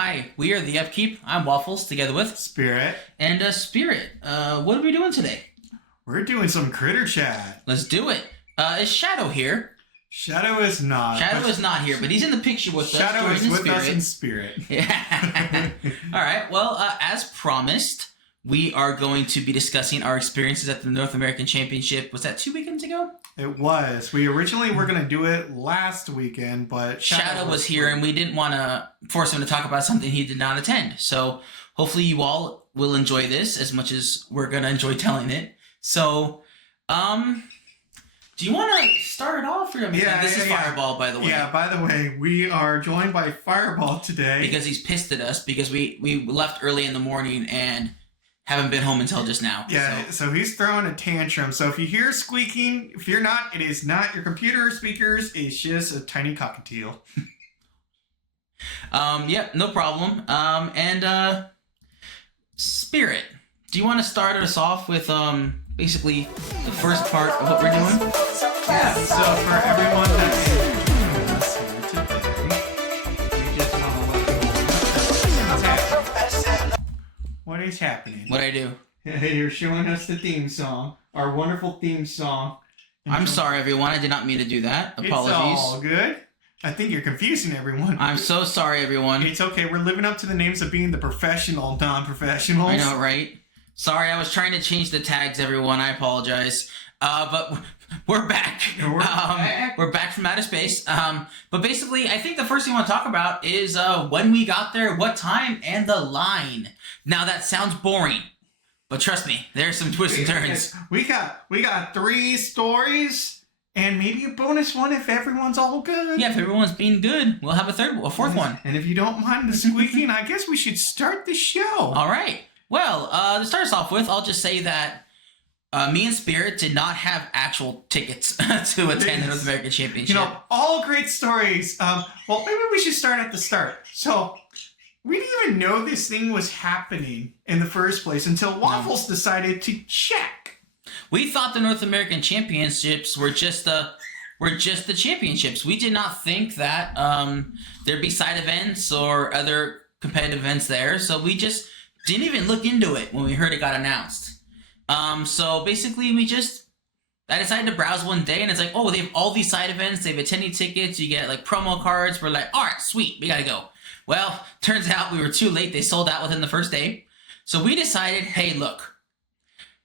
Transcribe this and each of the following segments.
Hi, we are the Yupkeep. I'm Waffles, together with Spirit. And Spirit. What are we doing today? We're doing some critter chat. Let's do it. Is Shadow here? Shadow is not. Shadow is not here, but he's in the picture with us. Shadow is with us in spirit. Yeah. All right. Well, as promised, we are going to be discussing our experiences at the North American Championship. Was that 2 weekends ago? It was. We originally were going to do it last weekend, but Shadow was here, and we didn't want to force him to talk about something he did not attend. So hopefully you all will enjoy this as much as we're going to enjoy telling it. So, do you want to start it off? Or, this is Fireball, by the way. Yeah, by the way, we are joined by Fireball today. Because he's pissed at us because we left early in the morning and haven't been home until just now. Yeah, so he's throwing a tantrum. So if you hear squeaking, if you're not, it is not your computer speakers. It's just a tiny cockatiel. Yep, no problem. Spirit, do you want to start us off with basically the first part of what we're doing? Yeah, so for everyone that's joining us here today, we just want to let you know what is happening. What'd I do? You're showing us the theme song, our wonderful theme song. I'm sorry, everyone. I did not mean to do that. Apologies. It's all good. I think you're confusing everyone. I'm so sorry, everyone. It's okay. We're living up to the names of being the professional non-professionals. I know, right? Sorry, I was trying to change the tags, everyone. I apologize. But we're back. We're back from outer space. But basically, I think the first thing I want to talk about is when we got there, what time, and the line. Now, that sounds boring. But trust me, there's some twists and turns. We got 3 stories. And maybe a bonus one if everyone's all good. Yeah, if everyone's being good, we'll have a fourth one. And if you don't mind the squeaking, I guess we should start the show. All right. Well, to start us off with, I'll just say that me and Spirit did not have actual tickets to attend the North American Championship. You know, all great stories. Well, maybe we should start at the start. So, we didn't even know this thing was happening in the first place until Waffles decided to check. We thought the North American Championships were just the championships. We did not think that there'd be side events or other competitive events there. So we just didn't even look into it when we heard it got announced. So basically I decided to browse one day and it's like, oh, they have all these side events. They have attendee tickets. You get like promo cards. We're like, all right, sweet. We got to go. Well, turns out we were too late. They sold out within the first day. So we decided, hey, look.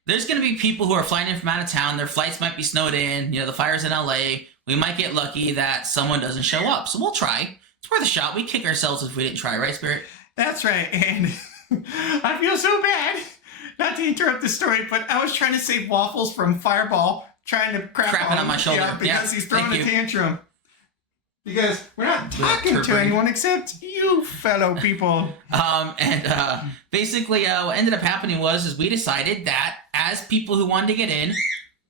There's going to be people who are flying in from out of town. Their flights might be snowed in. You know, the fire's in LA. We might get lucky that someone doesn't show up. So we'll try. It's worth a shot. We kick ourselves if we didn't try, right, Spirit? That's right. And I feel so bad. Not to interrupt the story, but I was trying to save Waffles from Fireball trying to crapping on my shoulder. Yeah, because he's throwing a tantrum. Because we're not talking to anyone except you fellow people. Basically, what ended up happening was we decided that as people who wanted to get in,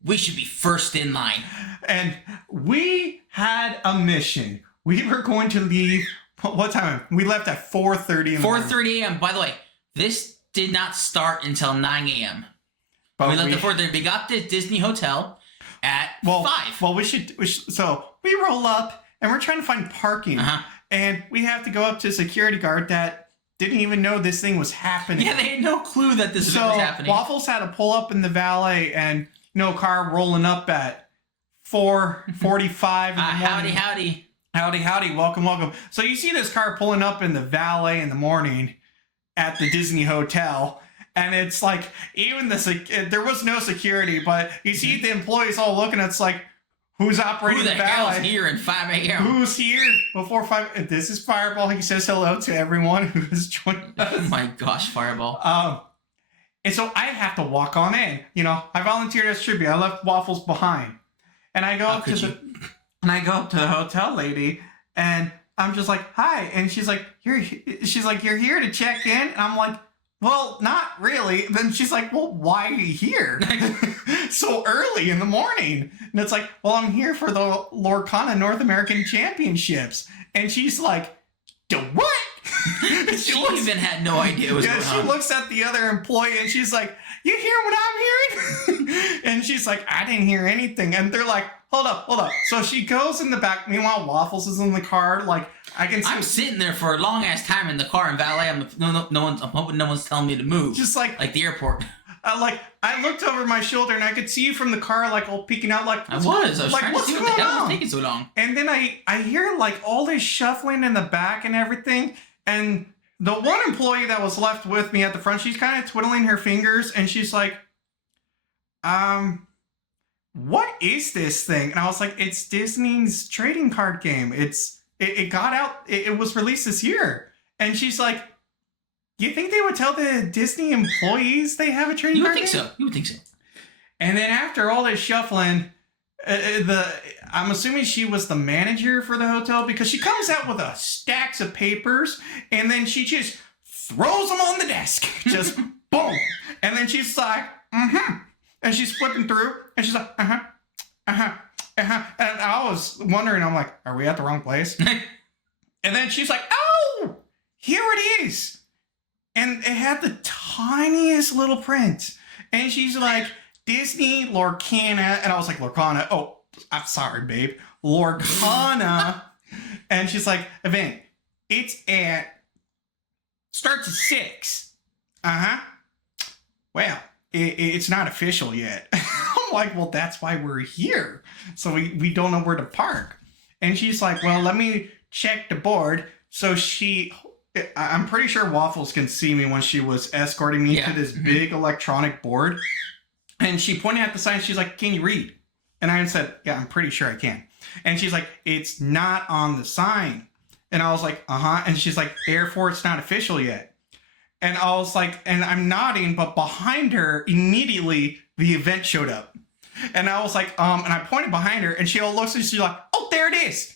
we should be first in line. And we had a mission. We were going to leave. What time? We left at 4:30 in the morning. 4:30 a.m. By the way, this did not start until 9 a.m. But we left at 4:30. We got to Disney Hotel at 5. Well, we should. So we roll up. And we're trying to find parking. And we have to go up to a security guard that didn't even know this thing was happening. Yeah, they had no clue that this was happening. Waffles had to pull up in the valet and, car rolling up at 4:45 in the morning. Howdy. Welcome. So you see this car pulling up in the valet in the morning at the Disney Hotel. And it's like, even there was no security, but you see the employees all looking, it's like, who's operating the valet? Who the hell's here at 5 a.m.? Who's here before 5? This is Fireball. He says hello to everyone who has joined us. Oh my gosh, Fireball. And so I have to walk on in. I volunteered as tribute. I left Waffles behind. And I go up to the hotel lady and I'm just like, hi. And she's like, you're here to check in? And I'm like, well, not really. Then she's like, well, why are you here so early in the morning? And it's like, well, I'm here for the Lorcana North American Championships. And she's like, the what? she even had no idea what was going on. She looks at the other employee and she's like, you hear what I'm hearing? And she's like, I didn't hear anything. And they're like, hold up. So she goes in the back. Meanwhile, Waffles is in the car. Like, I can see. I'm sitting there for a long ass time in the car in valet. I'm hoping no one's telling me to move. Just like the airport. I looked over my shoulder and I could see you from the car, like all peeking out, like I was trying to see what the hell was taking so long. And then I hear like all this shuffling in the back and everything. And the one employee that was left with me at the front, she's kind of twiddling her fingers and she's like, what is this thing? And I was like, it's Disney's trading card game. It got out. It was released this year. And she's like, you think they would tell the Disney employees they have a trading card game? You would think so. And then after all this shuffling, I'm assuming she was the manager for the hotel because she comes out with a stacks of papers and then she just throws them on the desk. Just boom. And then she's like, and she's flipping through and she's like, And I was wondering, I'm like, are we at the wrong place? And then she's like, oh, here it is. And it had the tiniest little print. And she's like, Disney Lorcana. And I was like, Lorcana. Oh, I'm sorry, babe. Lorcana. And she's like, event. Starts at 6. Well, it's not official yet. I'm like, well, that's why we're here. So we don't know where to park. And she's like, well, let me check the board. So I'm pretty sure Waffles can see me when she was escorting me to this big electronic board. And she pointed at the sign. She's like, can you read? And I said, yeah, I'm pretty sure I can. And she's like, it's not on the sign. And I was like, And she's like, therefore, it's not official yet. And I was like, and I'm nodding, but behind her, immediately, the event showed up. And I was like, and I pointed behind her, and she all looks and she's like, oh, there it is.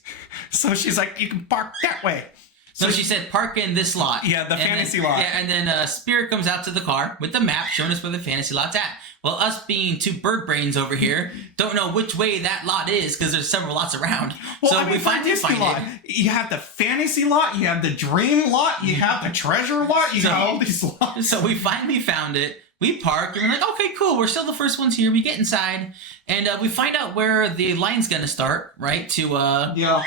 So she's like, you can park that way. So she said, park in this lot. Yeah, the fantasy lot. Yeah, and then Spirit comes out to the car with the map showing us where the fantasy lot's at. Well, us being two bird brains over here don't know which way that lot is because there's several lots around. Well, so I mean, we finally find lot. it. You have the fantasy lot, you have the dream lot, you have the treasure lot, you have all these lots. So we finally found it. We park and we're like, okay, cool. We're still the first ones here. We get inside and we find out where the line's gonna start, right? To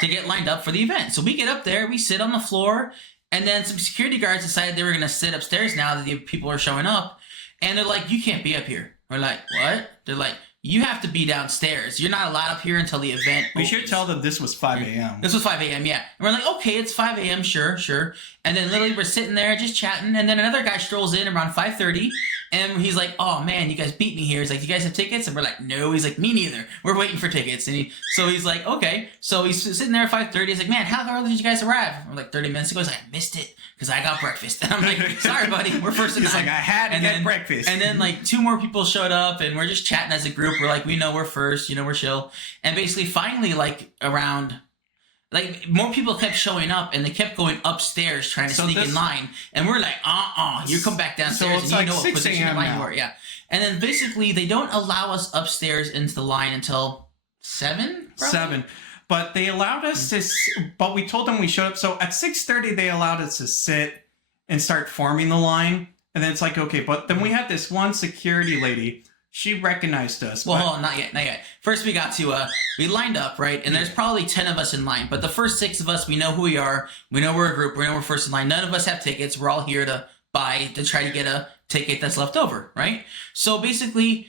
get lined up for the event. So we get up there, we sit on the floor, and then some security guards decided they were gonna sit upstairs now that the people are showing up, and they're like, you can't be up here. We're like, what? They're like, you have to be downstairs. You're not allowed up here until the event We opens. should tell them this was 5 a.m. This was 5 a.m., yeah. And we're like, okay, it's 5 a.m., sure. And then literally we're sitting there just chatting, and then another guy strolls in around 5:30, and he's like, oh, man, you guys beat me here. He's like, you guys have tickets? And we're like, no. He's like, me neither. We're waiting for tickets. And he's like, okay. So he's sitting there at 5:30. He's like, man, how early did you guys arrive? We're like, 30 minutes ago. He's like, I missed it because I got breakfast. And I'm like, sorry, buddy. We're first in He's line. like, I had to get breakfast. And then, like, 2 more people showed up, and we're just chatting as a group. We're like, we know we're first. We're chill. And basically, finally, like, around... Like, more people kept showing up, and they kept going upstairs trying to sneak in line. And we're like, you come back downstairs, it's and you like know what 6 position in line now. you are. Yeah. And then, basically, they don't allow us upstairs into the line until 7? Probably? 7. But they allowed us to... But we told them we showed up. So at 6:30, they allowed us to sit and start forming the line. And then it's like, okay. But then we had this one security lady... She recognized us. Well, hold on, not yet. First, we got to, we lined up, right? And there's probably 10 of us in line. But the first 6 of us, we know who we are. We know we're a group. We know we're first in line. None of us have tickets. We're all here to try to get a ticket that's left over, right? So basically,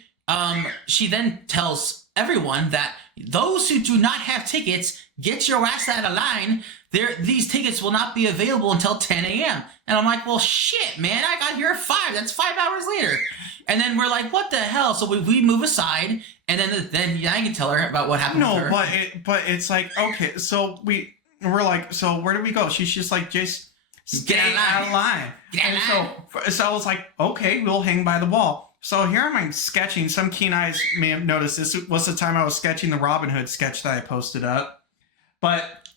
she then tells everyone that those who do not have tickets, get your ass out of line. These tickets will not be available until 10 a.m. And I'm like, well, shit, man, I got here at 5. That's 5 hours later. And then we're like, what the hell? So we move aside, and then I can tell her about what happened with her. but it's like, okay, so we're like, so where do we go? She's just like, just Get out of line. So I was like, okay, we'll hang by the wall. So here I'm sketching. Some keen eyes may have noticed this was the time I was sketching the Robin Hood sketch that I posted up. But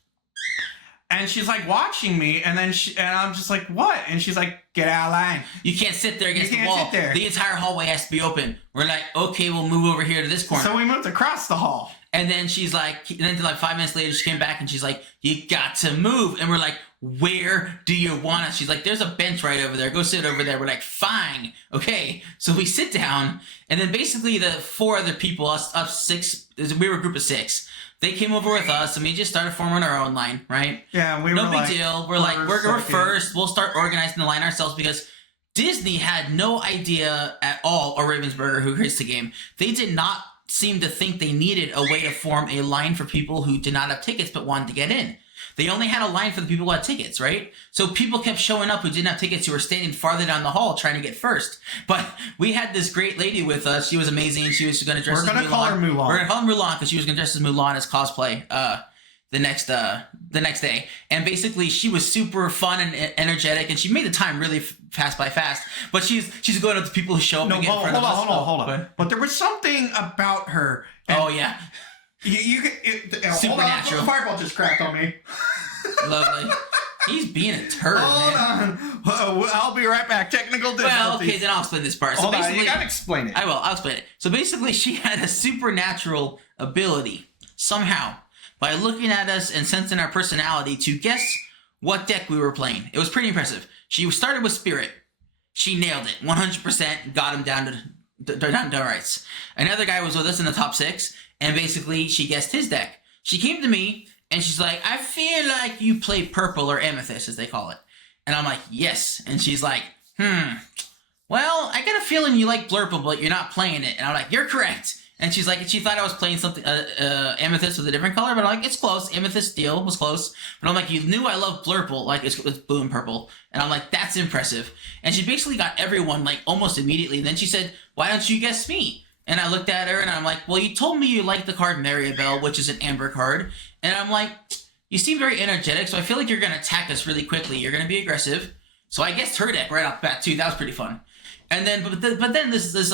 And she's like watching me, and then I'm just like, what? And she's like, get out of line. You can't sit there against the wall. Sit there. The entire hallway has to be open. We're like, okay, we'll move over here to this corner. So we moved across the hall. And then she's like, and then like 5 minutes later, she came back and she's like, you got to move. And we're like, where do you want us? She's like, there's a bench right over there. Go sit over there. We're like, fine. Okay. So we sit down, and then basically the 4 other people, us 6, we were a group of 6. They came over with us, and we just started forming our own line, right? Yeah, we no were big deal. We're like, we're first. We'll start organizing the line ourselves because Disney had no idea at all, or Ravensburger, who creates the game. They did not seem to think they needed a way to form a line for people who did not have tickets but wanted to get in. They only had a line for the people who had tickets, right? So people kept showing up who didn't have tickets, who were standing farther down the hall trying to get first. But we had this great lady with us. She was amazing. She was going to dress as Mulan. We're going to call her Mulan. We're going to call her Mulan because she was going to dress as Mulan as cosplay the next day. And basically, she was super fun and energetic, and she made the time really fast. But she's going up to people who show up and get in front of us. Hold on. But there was something about her. Oh, yeah. Supernatural. The fireball just cracked on me. Lovely. He's being a turd, man. Hold on. I'll be right back. Technical difficulties. Well, okay, then I'll explain this part. Hold on, you gotta explain it. I will. I'll explain it. So basically, she had a supernatural ability, somehow, by looking at us and sensing our personality to guess what deck we were playing. It was pretty impressive. She started with Spirit. She nailed it. 100% got him down to rights. Another guy was with us in the top 6, and basically, she guessed his deck. She came to me, and she's like, I feel like you play purple or amethyst, as they call it. And I'm like, yes. And she's like, well, I got a feeling you like Blurple, but you're not playing it. And I'm like, you're correct. And she's like, she thought I was playing something, amethyst with a different color, but I'm like, it's close. Amethyst steel was close. But I'm like, you knew I love Blurple, like it's blue and purple. And I'm like, that's impressive. And she basically got everyone like almost immediately. And then she said, why don't you guess me? And I looked at her and I'm like, well, you told me you like the card Maribel, which is an amber card. And I'm like, you seem very energetic, so I feel like you're going to attack us really quickly. You're going to be aggressive. So I guessed her deck right off the bat, too. That was pretty fun. And then, but then this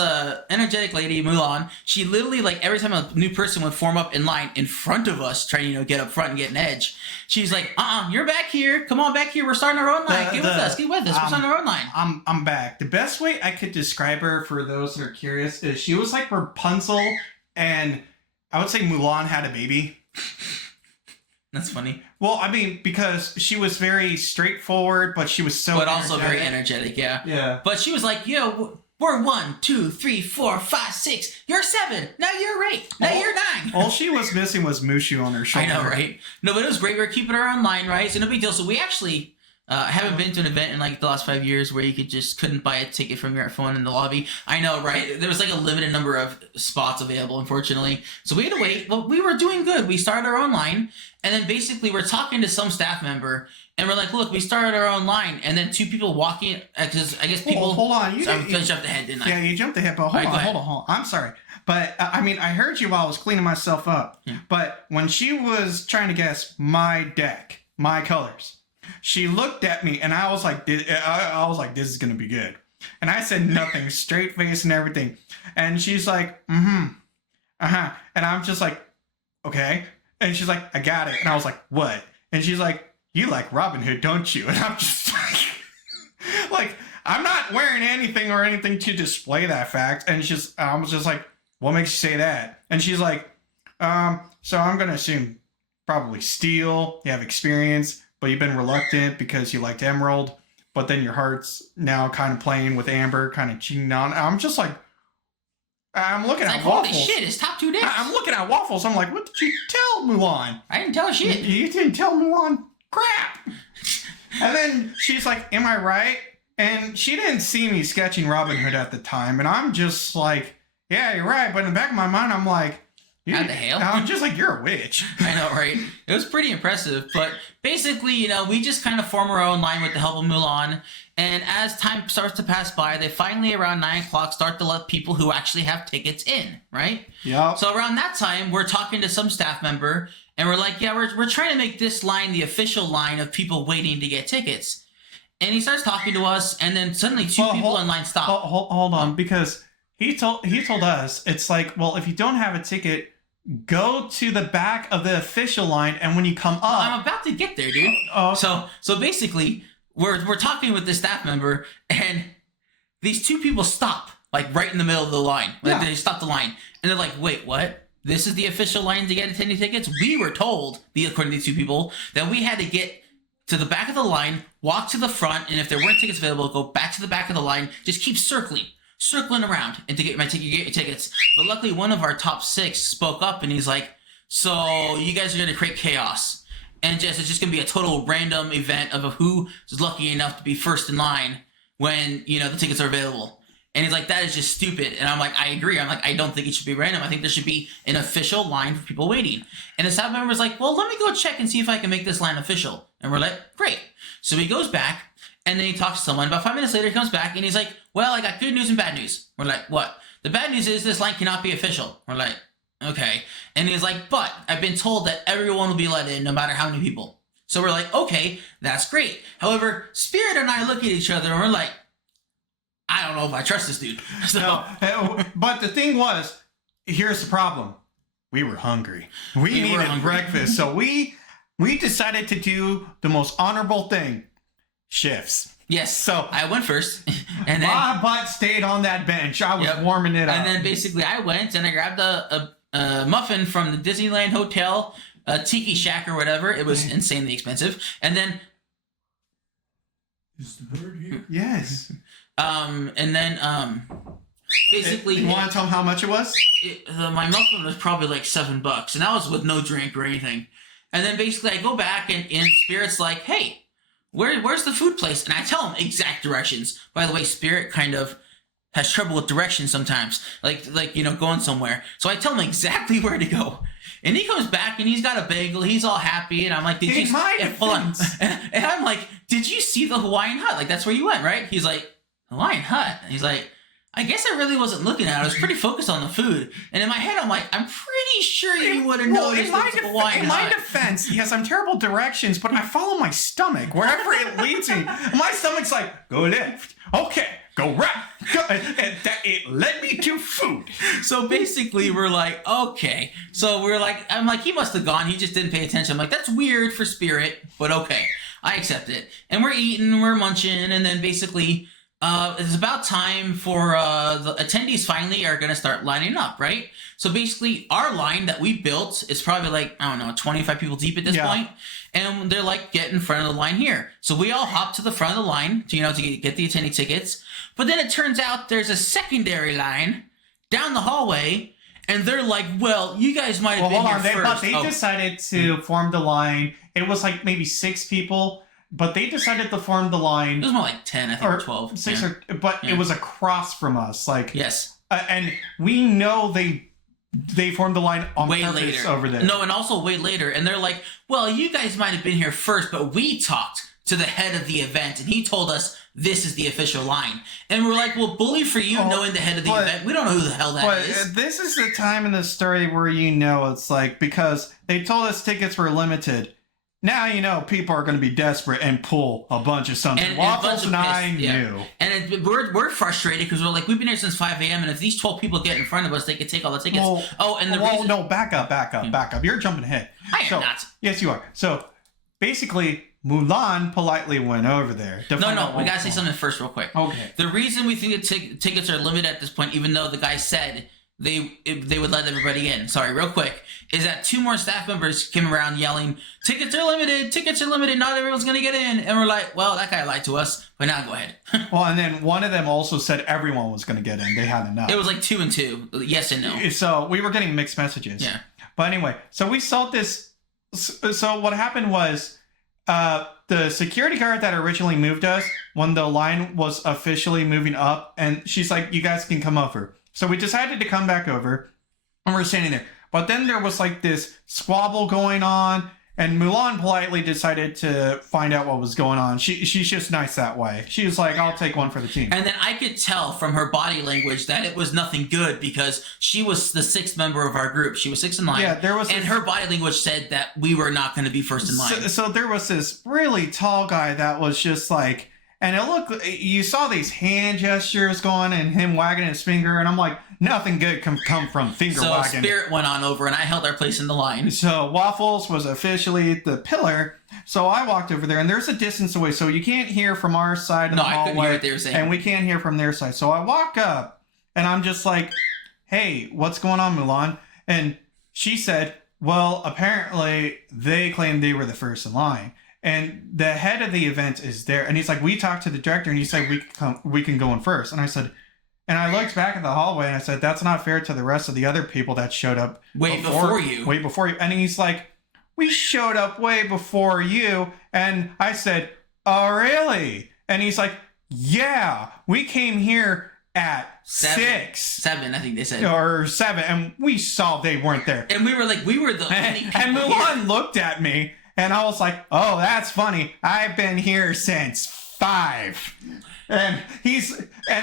energetic lady, Mulan, she literally, like, every time a new person would form up in line in front of us, trying to, get up front and get an edge, she's like, you're back here. Come on back here. We're starting our own line. Get with us. We're starting our own line. I'm back. The best way I could describe her, for those that are curious, is she was like Rapunzel, and I would say Mulan had a baby. That's funny. Well, I mean, because she was very straightforward, but she was so But also very energetic, yeah. Yeah. But she was like, yo, we're 1, 2, 3, 4, 5, 6. You're 7. Now you're 8. Now you're 9. All she was missing was Mushu on her shoulder. I know, right? No, but it was great. We were keeping her online, right? So no big deal. So we actually haven't been to an event in like the last 5 years where you couldn't buy a ticket from your phone in the lobby. I know, right? There was like a limited number of spots available, unfortunately. So we had to wait. But we were doing good. We started our own line. And then basically we're talking to some staff member. And we're like, look, we started our own line. And then 2 people walking. Because I guess people. Hold on. I jumped ahead, didn't I? Yeah, you jumped ahead. But hold on. I'm sorry. But I mean, I heard you while I was cleaning myself up. Yeah. But when she was trying to guess my deck, my colors, she looked at me, and I was like, this is gonna be good. And I said nothing, straight face and everything. And she's like, and I'm just like, okay. And she's like, I got it. And I was like, what? And she's like, you like Robin Hood, don't you? And I'm just like, I'm not wearing anything or anything to display that fact. And I was just like, what makes you say that? And she's like, so I'm gonna assume probably steel. You have experience, but you've been reluctant because you liked Emerald, but then your heart's now kind of playing with Amber, kind of cheating on. I'm just like, I'm looking at Waffles. Holy shit, it's top 2 decks. I'm looking at Waffles. I'm like, what did you tell Mulan? I didn't tell her shit. You didn't tell Mulan crap. And then she's like, am I right? And she didn't see me sketching Robin Hood at the time. And I'm just like, yeah, you're right. But in the back of my mind, I'm like, how the hell? I'm just like, you're a witch. I know, right? It was pretty impressive. But basically, we just kind of form our own line with the help of Mulan. And as time starts to pass by, they finally, around 9 o'clock, start to let people who actually have tickets in, right? Yeah. So around that time, we're talking to some staff member, and we're like, yeah, we're trying to make this line the official line of people waiting to get tickets. And he starts talking to us, and then suddenly 2 people in line stop. Hold on, because he told us, it's like, well, if you don't have a ticket, go to the back of the official line, and when you come up, I'm about to get there, dude. Oh. So basically, we're talking with this staff member, and these two people stop like right in the middle of the line. Like, they stop the line, and they're like, "Wait, what? This is the official line to get attendee tickets?" We were told, according to these two people, that we had to get to the back of the line, walk to the front, and if there weren't tickets available, go back to the back of the line, just keep circling around and to get your tickets. But luckily, one of our top 6 spoke up, and he's like, "So you guys are going to create chaos, and it's just going to be a total random event of who is lucky enough to be first in line when the tickets are available." And he's like, "That is just stupid." And I'm like, "I agree." I'm like, "I don't think it should be random. I think there should be an official line for people waiting." And the staff member was like, "Well, let me go check and see if I can make this line official." And we're like, "Great." So he goes back, and then he talks to someone. About 5 minutes later, he comes back, and he's like, "Well, I got good news and bad news." We're like, "What?" "The bad news is this line cannot be official." We're like, "Okay." And he's like, "But I've been told that everyone will be let in no matter how many people." So we're like, "Okay, that's great." However, Spirit and I look at each other, and we're like, "I don't know if I trust this dude." So, no, but the thing was, here's the problem. We were hungry. We needed breakfast. So we decided to do the most honorable thing. Shifts. Yes. So I went first. And then my butt stayed on that bench. I was warming it up. And then basically I went and I grabbed a muffin from the Disneyland Hotel, a Tiki Shack or whatever. It was insanely expensive. And then... Is the bird here? Yes. And then basically... You want to tell them how much it was? My muffin was probably like $7, and that was with no drink or anything. And then basically I go back and Spirit's like, "Hey, where's the food place?" And I tell him exact directions. By the way, Spirit kind of has trouble with directions sometimes, like going somewhere. So I tell him exactly where to go. And he comes back and he's got a bagel. He's all happy, and I'm like, "Did you?" Hold on. And I'm like, "Did you see the Hawaiian hut? Like that's where you went, right?" He's like, "Hawaiian hut?" And he's like, "I guess I really wasn't looking at it. I was pretty focused on the food." And in my head, I'm like, "I'm pretty sure you would have noticed it was Hawaiian In my hut." defense, yes, I'm terrible directions, but I follow my stomach wherever it leads me. My stomach's like, go left. Okay, go right. And it led me to food. So basically, we're like, okay. So I'm like, he must have gone. He just didn't pay attention. I'm like, that's weird for Spirit, but okay. I accept it. And we're eating, we're munching, and then basically... it's about time for the attendees finally are going to start lining up, right? So basically, our line that we built is probably like, I don't know, 25 people deep at this point. And they're like, "Get in front of the line here." So we all hop to the front of the line to get the attendee tickets. But then it turns out there's a secondary line down the hallway. And they're like, "Well, you guys might have been here first." They decided to form the line. It was like maybe 6 people. But they decided to form the line. It was more like 10, I think, or 12. 6 but it was across from us. Like, yes. And we know they formed the line on way purpose later. Over there. No, and also way later. And they're like, "Well, you guys might have been here first, but we talked to the head of the event, and he told us this is the official line." And we're like, "Well, bully for you knowing the head of the event. We don't know who the hell that is." This is the time in the story where it's like, because they told us tickets were limited. Now people are going to be desperate and pull a bunch of something. Waffles and I knew. And we're frustrated because we're like, we've been here since 5 a.m. and if these 12 people get in front of us, they could take all the tickets. No, back up. You're jumping ahead. I am not. Yes, you are. So basically, Mulan politely went over there. No, we got to say something first real quick. Okay. The reason we think the tickets are limited at this point, even though the guy said they would let everybody in. Sorry, real quick. Is that 2 more staff members came around yelling, "Tickets are limited, not everyone's going to get in." And we're like, well, that guy lied to us, but now go ahead. Well, and then one of them also said everyone was going to get in. They had enough. It was like 2 and 2, yes and no. So we were getting mixed messages. Yeah. But anyway, so we saw this. So what happened was the security guard that originally moved us, when the line was officially moving up, and she's like, "You guys can come over." So we decided to come back over, and we're standing there. But then there was like this squabble going on, and Mulan politely decided to find out what was going on. She's just nice that way. She was like, "I'll take one for the team." And then I could tell from her body language that it was nothing good because she was the 6th member of our group. She was 6th in line. Yeah, there was. And her body language said that we were not going to be first in line. So there was this really tall guy that was just like, and you saw these hand gestures going and him wagging his finger, and I'm like, nothing good can come from finger So wagging. Spirit went on over, and I held our place in the line. So Waffles was officially the pillar. So I walked over there, and there's a distance away, so you can't hear from our side of the hallway. I couldn't hear what they were saying. And we can't hear from their side. So I walk up, and I'm just like, hey, what's going on, Mulan? And she said, well, apparently they claimed they were the first in line. And the head of the event is there. And he's like, we talked to the director, and he said we can go in first. And I said, and I looked back at the hallway, and I said, that's not fair to the rest of the other people that showed up Way before you. Way before you. And he's like, we showed up way before you. And I said, oh, really? And he's like, yeah, we came here at 6. 7, I think they said. Or 7, and we saw they weren't there. And we were the only people And Mulan here. looked at me, and I was like, oh, that's funny. I've been here since 5. And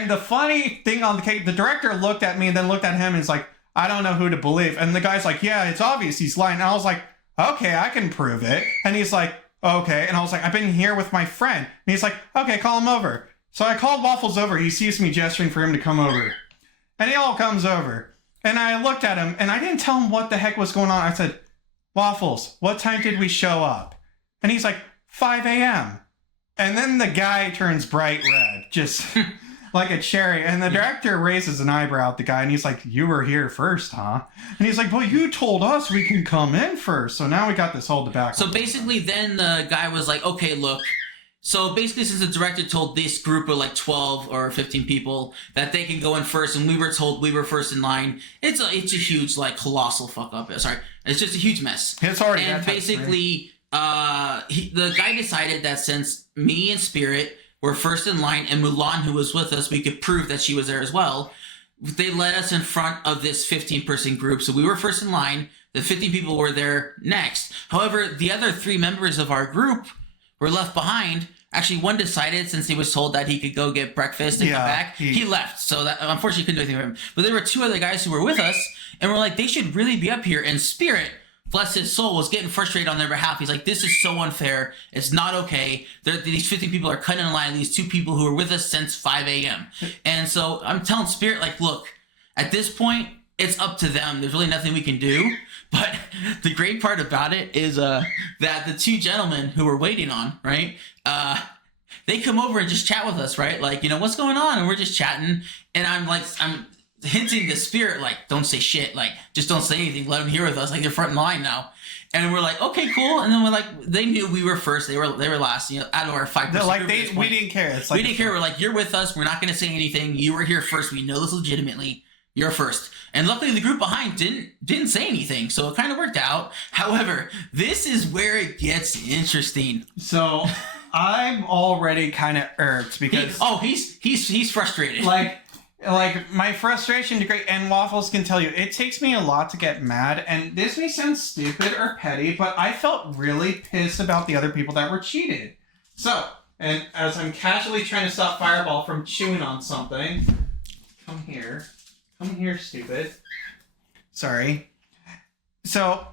the funny thing on the cake, the director looked at me and then looked at him and is like, I don't know who to believe. And the guy's like, yeah, it's obvious he's lying. And I was like, okay, I can prove it. And he's like, okay. And I was like, I've been here with my friend. And he's like, okay, call him over. So I called Waffles over. He sees me gesturing for him to come over. And he all comes over. And I looked at him, and I didn't tell him what the heck was going on. I said, Waffles, what time did we show up? And he's like, 5 a.m. And then the guy turns bright red, just like a cherry. And the director raises an eyebrow at the guy, and he's like, you were here first, huh? And he's like, well, you told us we can come in first. So now we got this whole debacle. So basically, then the guy was like, okay, look. So basically, since the director told this group of like 12 or 15 people that they can go in first, and we were told we were first in line, it's a huge, like, colossal fuck up. Sorry, it's just a huge mess. It's already and basically, the guy decided that since me and Spirit were first in line, and Mulan, who was with us, we could prove that she was there as well. They let us in front of this 15-person group, so we were first in line. The 15 people were there next. However, the other 3 members of our group were left behind. Actually, one decided, since he was told that he could go get breakfast and come back, he left. So that, unfortunately, couldn't do anything for him. But there were 2 other guys who were with us, and we're like, they should really be up here. And Spirit, bless his soul, was getting frustrated on their behalf. He's like, this is so unfair. It's not okay. These 50 people are cutting in line. These 2 people who were with us since 5 a.m. And so I'm telling Spirit, like, look, at this point, it's up to them. There's really nothing we can do. But the great part about it is that the 2 gentlemen who we're waiting on, right, they come over and just chat with us, right? Like, you know, what's going on? And we're just chatting. And I'm hinting to Spirit, like, don't say shit. Like, just don't say anything. Let them hear with us. Like, they're front in line now. And we're like, okay, cool. And then we're like, they knew we were first. They were last, you know, out of our 5%. Like, we didn't care. It's like, we didn't care. We're like, you're with us. We're not going to say anything. You were here first. We know this legitimately. You're first. And luckily the group behind didn't say anything, so it kind of worked out. However, this is where it gets interesting. So I'm already kind of irked because he's frustrated. Like my frustration degree, and Waffles can tell you, it takes me a lot to get mad, and this may sound stupid or petty, but I felt really pissed about the other people that were cheated. So, and as I'm casually trying to stop Fireball from chewing on something, come here, stupid. Sorry. So,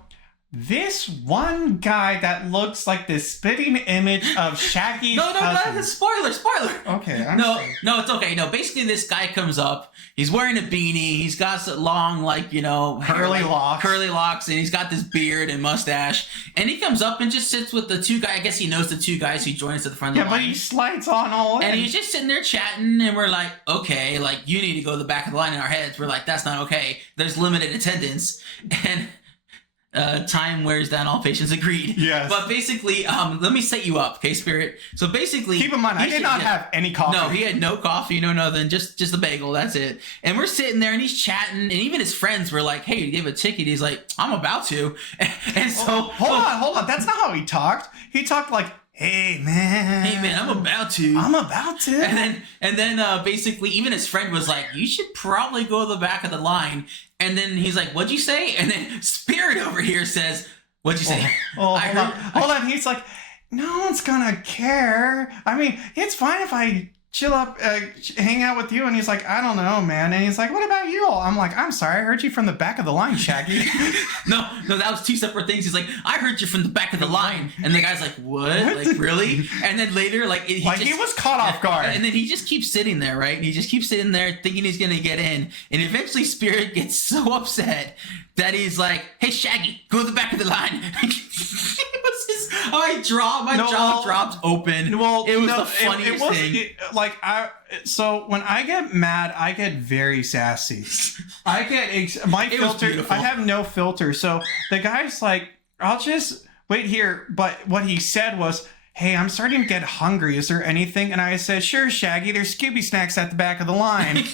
this one guy that looks like the spitting image of Shaggy's cousin. No, spoiler. Okay, No, it's okay. No, basically this guy comes up. He's wearing a beanie. He's got some long, like, you know, curly locks, and he's got this beard and mustache. And he comes up and just sits with the 2 guys. I guess he knows the 2 guys who joined us at the front of the line. Yeah, but he slides on all in. And he's just sitting there chatting, and we're like, okay, like, you need to go to the back of the line. In our heads, we're like, that's not okay. There's limited attendance. And time wears down, all patients agreed. Yes. But basically, let me set you up, okay, Spirit? So basically, keep in mind, I did not have any coffee. No, he had no coffee, no nothing, just the bagel, that's it. And we're sitting there, and he's chatting, and even his friends were like, hey, you give a ticket? He's like, I'm about to. And so... Hold on. That's not how he talked. He talked like, hey, man, I'm about to. And then basically, even his friend was like, you should probably go to the back of the line. And then he's like, what'd you say? And then Spirit over here says, what'd you say? Hold on. He's like, no one's gonna care. I mean, it's fine if I chill up, hang out with you. And he's like, I don't know, man. And he's like, what about you all? I'm like, I'm sorry. I heard you from the back of the line, Shaggy. no, that was two separate things. He's like, I heard you from the back of the line. And the guy's like, what? Like, really? And then later, like, he was caught off guard. And then he just keeps sitting there, right? He just keeps sitting there thinking he's going to get in. And eventually Spirit gets so upset that he's like, hey, Shaggy, go to the back of the line. My jaw dropped open. Well, it was the funniest thing. So when I get mad, I get very sassy. I get my filter. I have no filter. So the guy's like, I'll just wait here. But what he said was, hey, I'm starting to get hungry. Is there anything? And I said, sure, Shaggy. There's Scooby snacks at the back of the line.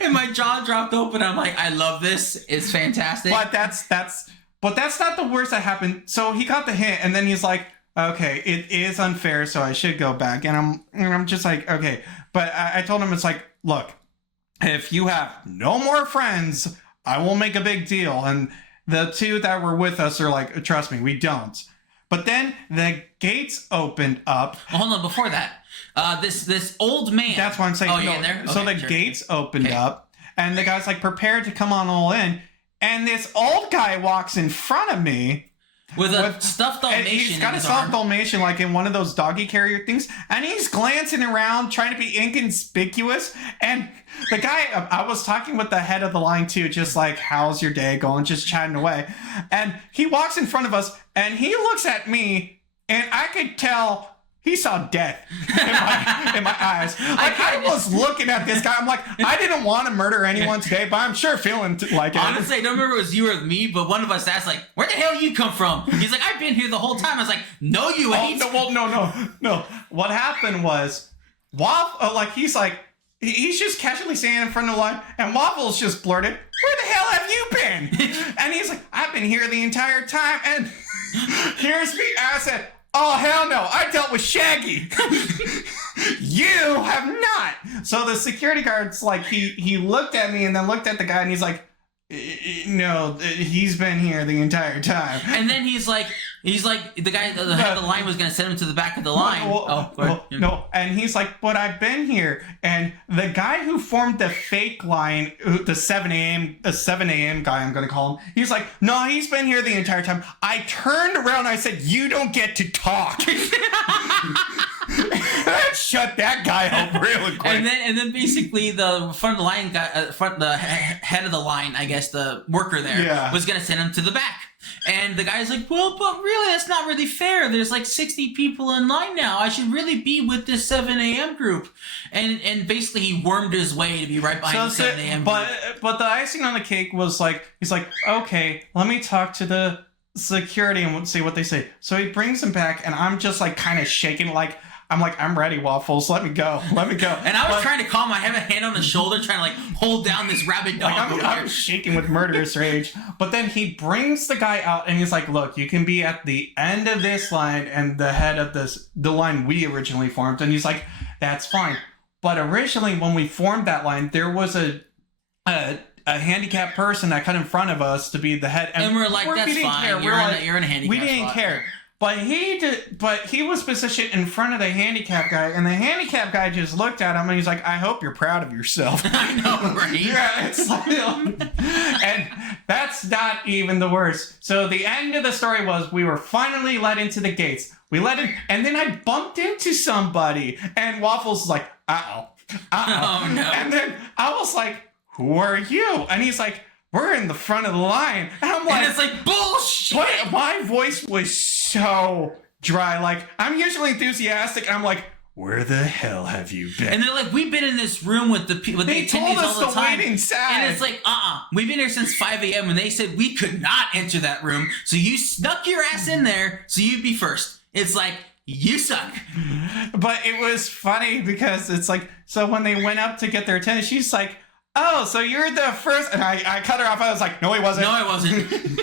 And my jaw dropped open. I'm like, I love this. It's fantastic. But that's not the worst that happened. So he got the hint, and then he's like, okay, it is unfair, so I should go back. And I'm just like, okay. But I told him, it's like, look, if you have no more friends, I will make a big deal. And the two that were with us are like, trust me, we don't. But then the gates opened up. Well, hold on, before that, this old man. That's what I'm saying. Oh, you're in there? Okay, so the gates opened up, and the guy's like prepared to come on all in. And this old guy walks in front of me with a stuffed Dalmatian. He's got a stuffed Dalmatian, like in one of those doggy carrier things, and he's glancing around, trying to be inconspicuous. And the guy, I was talking with the head of the line too, just like, how's your day going? Just chatting away. And he walks in front of us, and he looks at me, and I could tell he saw death in my eyes. Like, I was looking at this guy. I'm like, I didn't want to murder anyone today, but I'm sure feeling like it. Honestly, I don't remember if it was you or me, but one of us asked, like, where the hell you come from? He's like, I've been here the whole time. I was like, no, you ain't. No. What happened was, he's like, he's just casually standing in front of the line, and Waffles just blurted, where the hell have you been? And he's like, I've been here the entire time. And here's me. I said, oh, hell no. I dealt with Shaggy. You have not. So the security guard's like, he looked at me and then looked at the guy, and he's like, no, he's been here the entire time. And then he's like, the guy, the head of the line was going to send him to the back of the line. No. And he's like, but I've been here. And the guy who formed the fake line, the 7 a.m. guy, I'm going to call him. He's like, no, he's been here the entire time. I turned around. I said, you don't get to talk. That shut that guy up really quick. And then basically the front of the line guy, the head of the line, I guess the worker there, was gonna send him to the back. And the guy's like, well, but really, that's not really fair. There's like 60 people in line now. I should really be with this 7 a.m. group. And basically he wormed his way to be right behind the 7 a.m. group. But the icing on the cake was like, he's like, okay, let me talk to the security and see what they say. So he brings him back, and I'm just like kind of shaking, like, I'm ready, Waffles. Let me go. And I was trying to calm. I have a hand on the shoulder, trying to like hold down this rabid dog. I'm shaking with murderous rage. But then he brings the guy out, and he's like, "Look, you can be at the end of this line and the head of the line we originally formed." And he's like, "That's fine." But originally, when we formed that line, there was a handicapped person that cut in front of us to be the head, and we're like, "That's fine. You're in a handicap." We didn't care. But he was positioned in front of the handicap guy, and the handicap guy just looked at him, and he's like, I hope you're proud of yourself. I know, right? Yeah, it's like, and that's not even the worst. So the end of the story was we were finally let into the gates. We let in, and then I bumped into somebody, and Waffles was like, uh-oh. Oh, no. And then I was like, who are you? And he's like, we're in the front of the line. And I'm like, and it's like, bullshit. My voice was so dry. Like, I'm usually enthusiastic, and I'm like, where the hell have you been? And they're like, we've been in this room with the attendees all the time. They told us to wait inside. And it's like, we've been here since 5 a.m. and they said we could not enter that room. So you snuck your ass in there so you'd be first. It's like, you suck. But it was funny because it's like, so when they went up to get their attendance, she's like, oh, so you're the first. And I cut her off. I was like, no, he wasn't. No, I wasn't.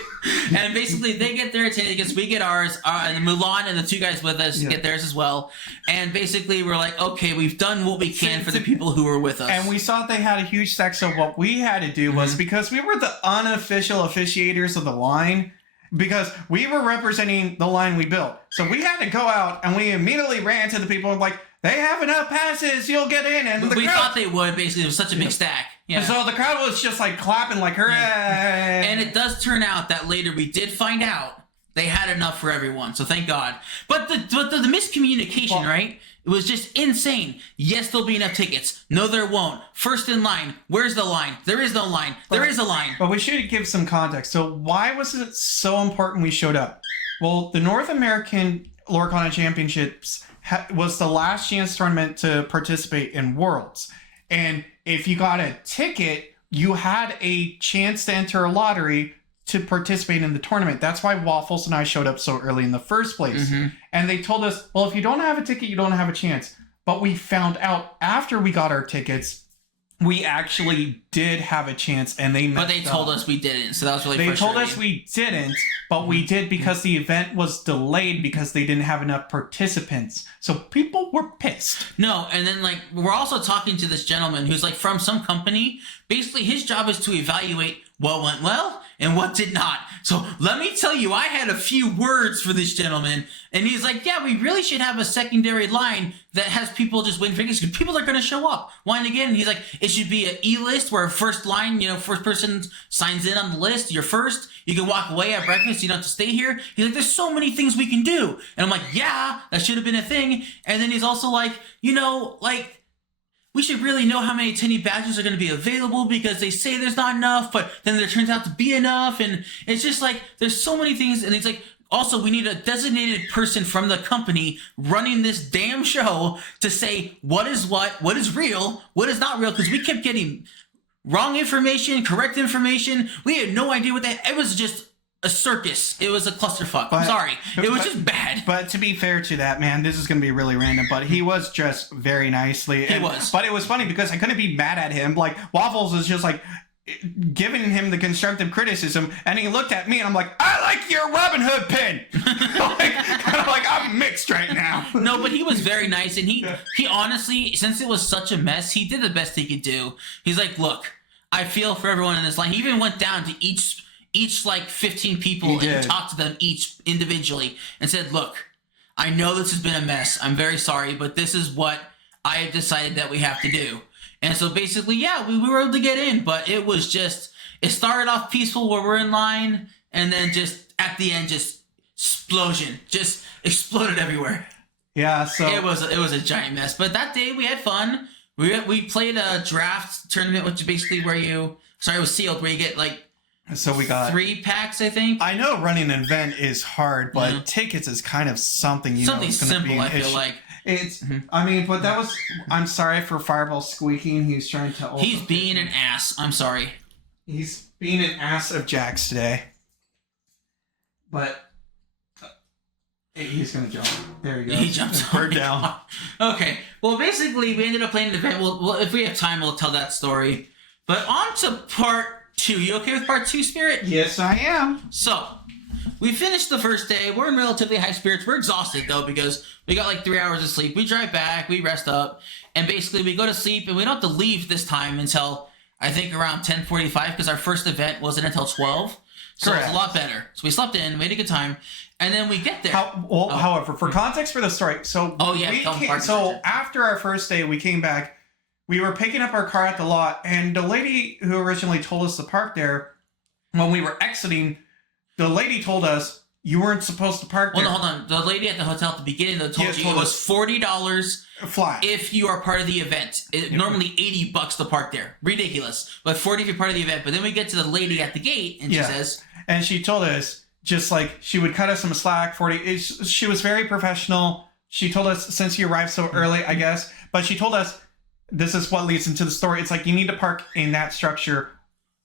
And basically, they get their tickets. We get ours. And Mulan and the two guys with us get theirs as well. And basically, we're like, okay, we've done what we can for the people who were with us. And we saw they had a huge stack. So what we had to do was, because we were the unofficial officiators of the line, because we were representing the line we built. So we had to go out and we immediately ran to the people and like, they have enough passes, you'll get in. And we thought they would, basically. It was such a big stack. Yeah. And so the crowd was just like clapping like, hooray. And it does turn out that later we did find out they had enough for everyone. So thank God. But the miscommunication, right? It was just insane. Yes, there'll be enough tickets. No, there won't. First in line. Where's the line? There is no line. There is a line. But we should give some context. So why was it so important we showed up? Well, the North American Lorcana Championships was the last chance tournament to participate in Worlds. And if you got a ticket, you had a chance to enter a lottery to participate in the tournament. That's why Waffles and I showed up so early in the first place. Mm-hmm. And they told us, well, if you don't have a ticket, you don't have a chance. But we found out after we got our tickets, we actually did have a chance, and they messed up. But they told us we didn't, so that was really frustrating. They frustrating. told us we didn't, but we did because the event was delayed because they didn't have enough participants. So people were pissed. No, and then like we're also talking to this gentleman who's like from some company. Basically, his job is to evaluate what went well and what did not. So let me tell you, I had a few words for this gentleman, and he's like, yeah, we really should have a secondary line that has people just waiting for tickets because people are going to show up. Why and again, he's like, it should be an E-list where first line, first person signs in on the list. You're first. You can walk away at breakfast. You don't have to stay here. He's like, there's so many things we can do. And I'm like, yeah, that should have been a thing. And then he's also like, we should really know how many attendee badges are going to be available because they say there's not enough, but then there turns out to be enough. And it's just like, there's so many things. And it's like, also, we need a designated person from the company running this damn show to say what is real, what is not real, because we kept getting wrong information, correct information. We had no idea it was just a circus. It was a clusterfuck. I'm sorry. It was just bad. But to be fair to that, man, this is going to be really random, but he was dressed very nicely. He was. But it was funny because I couldn't be mad at him. Like, Waffles was just like giving him the constructive criticism, and he looked at me and I'm like, I like your Robin Hood pin. kind of like I'm mixed right now. No, but he was very nice, and he honestly, since it was such a mess, he did the best he could do. He's like, look, I feel for everyone in this line. He even went down to each like 15 people and talked to them each individually and said, look, I know this has been a mess. I'm very sorry, but this is what I have decided that we have to do. And so basically, yeah, we were able to get in, but it was just, it started off peaceful where we're in line, and then just at the end, just explosion, just exploded everywhere. Yeah, so it was a giant mess. But that day we had fun. We played a draft tournament, which is basically where it was sealed, where you get like, so we got 3 packs, I think. I know running an event is hard, but tickets is kind of something something simple. Be I feel like it's. I mean, but that was. I'm sorry for Fireball squeaking. He's trying to. He's being an ass. I'm sorry. He's being an ass of Jax today. But he's gonna jump. There he goes. He jumps. Bird down. Okay. Well, basically, we ended up playing the event. Well, if we have time, we'll tell that story. But on to part 2. You okay with part 2, Spirit? Yes, I am. So, we finished the first day. We're in relatively high spirits. We're exhausted, though, because we got like 3 hours of sleep. We drive back, we rest up, and basically we go to sleep, and we don't have to leave this time until, I think, around 10:45, because our first event wasn't until 12. So Correct. It's a lot better. So we slept in, we had a good time, and then we get there. However, for context for the story, after our first day, we came back. We were picking up our car at the lot, and the lady who originally told us to park there, when we were exiting, the lady told us you weren't supposed to park there. Well, no, hold on. The lady at the hotel at the beginning told you it was $40 flat if you are part of the event. Normally $80 to park there. Ridiculous. But $40 if you're part of the event. But then we get to the lady at the gate, and she says... And she told us, just like, she would cut us some slack. She was very professional. She told us, since you arrived so early, I guess, but she told us, this is what leads into the story. It's like, you need to park in that structure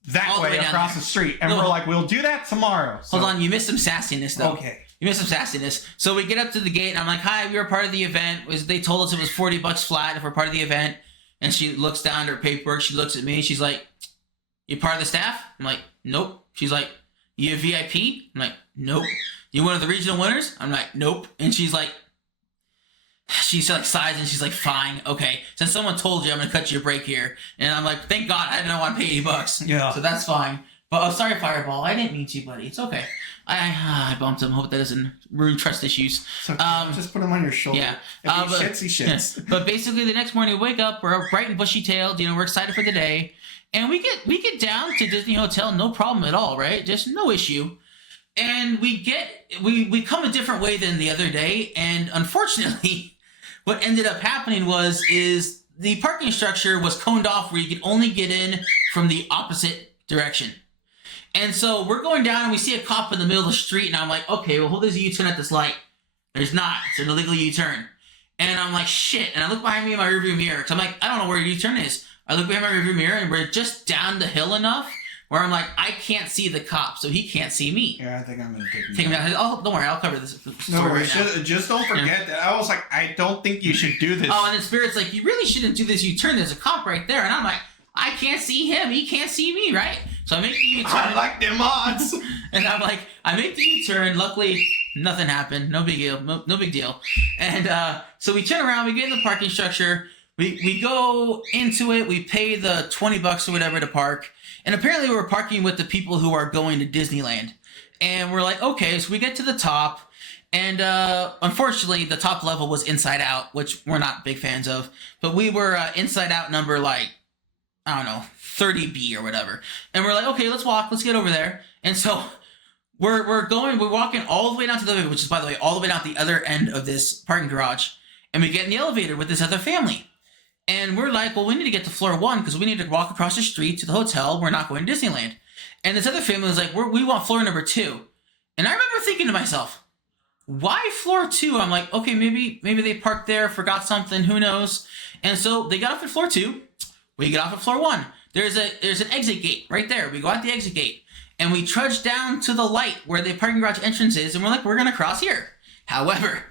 that way across the street. And we're like, we'll do that tomorrow. So. Hold on, you missed some sassiness, though. Okay. You missed some sassiness. So we get up to the gate, and I'm like, hi, we were part of the event. They told us it was $40 flat if we're part of the event. And she looks down at her paperwork. She looks at me. She's like, you part of the staff? I'm like, nope. She's like, you a VIP? I'm like, nope. You one of the regional winners? I'm like, nope. And she's like sighs, and she's like, fine, okay. Since someone told you, I'm gonna cut you a break here. And I'm like, thank God, I didn't want to pay $80. Yeah. So that's fine. But sorry, Fireball, I didn't mean to, buddy. It's okay. I bumped him. Hope that doesn't ruin trust issues. So just put him on your shoulder. Yeah. If he shits, he shits. Yeah. But basically, the next morning we wake up, we're bright and bushy-tailed. We're excited for the day, and we get down to Disney Hotel, no problem at all, right? Just no issue. And we come a different way than the other day, and unfortunately, what ended up happening is the parking structure was coned off where you could only get in from the opposite direction. And so we're going down and we see a cop in the middle of the street, and I'm like, okay, well, there's a U-turn at this light. There's not. It's an illegal U-turn. And I'm like, shit. And I look behind me in my rearview mirror, because I'm like, I don't know where your U-turn is. I look behind my rearview mirror, and we're just down the hill enough where I'm like, I can't see the cop, so he can't see me. Yeah, I think I'm going to take him down. Oh, don't worry, I'll cover this. No worries. Just don't forget that. I was like, I don't think you should do this. Oh, and then Spirit's like, you really shouldn't do this U-turn. There's a cop right there. And I'm like, I can't see him. He can't see me, right? So I make the U-turn. I like them odds. And I'm like, I make the U-turn. Luckily, nothing happened. No big deal. No big deal. And so we turn around. We get in the parking structure. We go into it. We pay the $20 or whatever to park. And apparently we're parking with the people who are going to Disneyland. And we're like, okay, so we get to the top. And unfortunately, the top level was Inside Out, which we're not big fans of. But we were Inside Out number, like, I don't know, 30B or whatever. And we're like, okay, let's walk. Let's get over there. And so we're walking all the way down to the, which is, by the way, all the way down the other end of this parking garage. And we get in the elevator with this other family. And we're like, well, we need to get to floor 1 because we need to walk across the street to the hotel. We're not going to Disneyland. And this other family was like, we want floor number 2. And I remember thinking to myself, why floor 2? I'm like, okay, maybe they parked there, forgot something, who knows? And so they got off at floor 2. We get off at floor 1. There's an exit gate right there. We go out the exit gate. And we trudge down to the light where the parking garage entrance is. And we're like, we're going to cross here. However,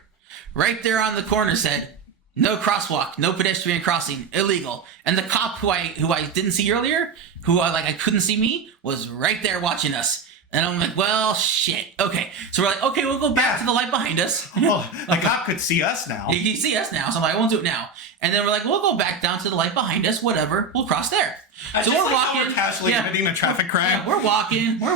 right there on the corner said, no crosswalk, no pedestrian crossing, illegal. And the cop who I didn't see earlier, I couldn't see me, was right there watching us. And I'm like, well, shit. Okay. So we're like, okay, we'll go back to the light behind us. Well, the cop could see us now. He can see us now. So I'm like, I won't do it now. And then we're like, we'll go back down to the light behind us, whatever. We'll cross there. So we're walking. We're casually committing a traffic crime. Yeah, we're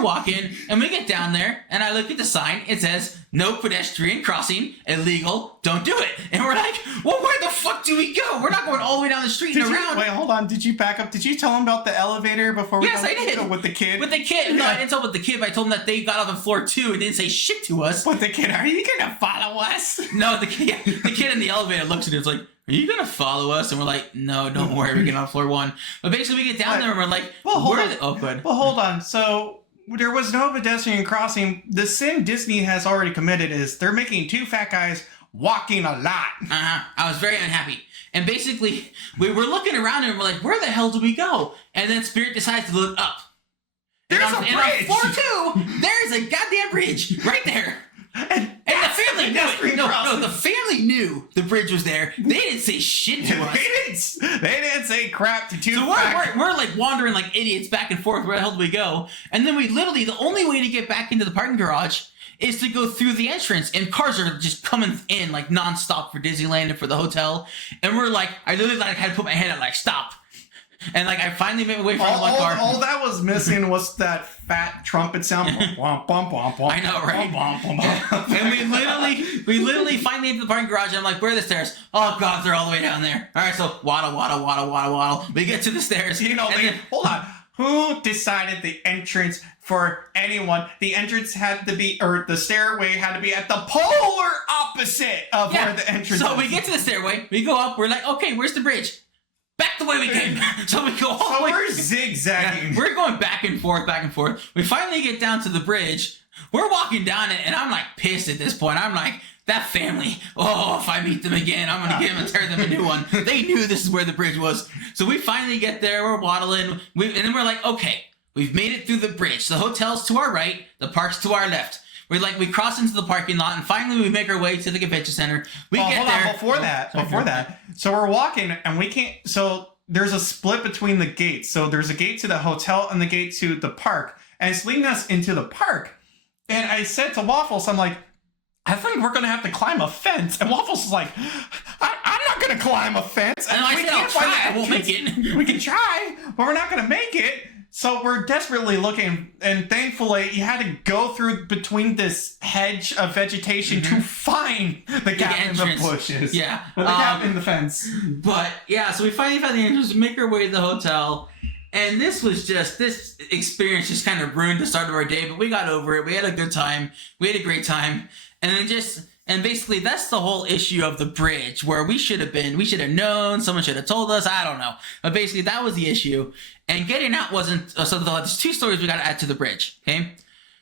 walking, and we get down there, and I look at the sign. It says, no pedestrian crossing, illegal, don't do it. And we're like, well, where the fuck do we go? We're not going all the way down the street and around. Wait, hold on. Did you back up? Did you tell him about the elevator before we Yes, I did. With the kid? With the kid. Yeah. No, I didn't tell him with the kid, but I told him that they got off on floor 2 and didn't say shit to us. With the kid, are you going to follow us? No, the kid in the elevator looks at us like, are you going to follow us? And we're like, no, don't worry. We're getting on floor 1. But basically, we get down there and we're like, well, hold on. Oh, good. Well, hold on. So there was no pedestrian crossing. The sin Disney has already committed is they're making 2 fat guys walking a lot. I was very unhappy. And basically, we were looking around and we're like, where the hell do we go? And then Spirit decides to look up. There's a bridge. And on floor 2, there's a goddamn bridge right there. And the family knew it. No, the family knew the bridge was there. They didn't say shit to us. They didn't say crap to 2 So we're like wandering like idiots back and forth. Where the hell do we go? And then we literally, the only way to get back into the parking garage is to go through the entrance. And cars are just coming in like nonstop for Disneyland and for the hotel. And we're like, I literally had to put my hand out like, stop. And like I finally made my way from one car. All that was missing was that fat trumpet sound. Womp, womp, womp, womp, I know, right? Womp, womp, womp. And we literally finally into the parking garage. And I'm like, where are the stairs? Oh God, they're all the way down there. All right, so waddle. We get to the stairs. Hold on. Who decided the entrance for anyone? The entrance had to be, or the stairway had to be at the polar opposite of where the entrance. So we get to the stairway. We go up. We're like, okay, where's the bridge? Back the way we came. So we go all the way. We're zigzagging. Yeah, we're going back and forth. We finally get down to the bridge. We're walking down it, and I'm like pissed at this point. I'm like, that family, if I meet them again, I'm going to get them and tear them a new one. They knew this is where the bridge was. So we finally get there. We're waddling. And then we're like, okay, we've made it through the bridge. The hotel's to our right. The park's to our left. We cross into the parking lot, and finally we make our way to the convention center. Before that. So we're walking, and we can't. So there's a split between the gates. So there's a gate to the hotel and the gate to the park, and it's leading us into the park. And I said to Waffles, I'm like, I think we're gonna have to climb a fence. And Waffles is like, I'm not gonna climb a fence. And I said, I'll try. I won't make it. We can try, but we're not gonna make it. So we're desperately looking, and thankfully you had to go through between this hedge of vegetation to find the gap in the bushes. Yeah. Or the gap in the fence. But, yeah, so we finally found the entrance, we make our way to the hotel, and this experience just kind of ruined the start of our day, but we got over it. We had a good time. We had a great time. And basically that's the whole issue of the bridge, where we should have known, someone should have told us, I don't know. But basically that was the issue. And getting out wasn't, so there's two stories we got to add to the bridge, okay?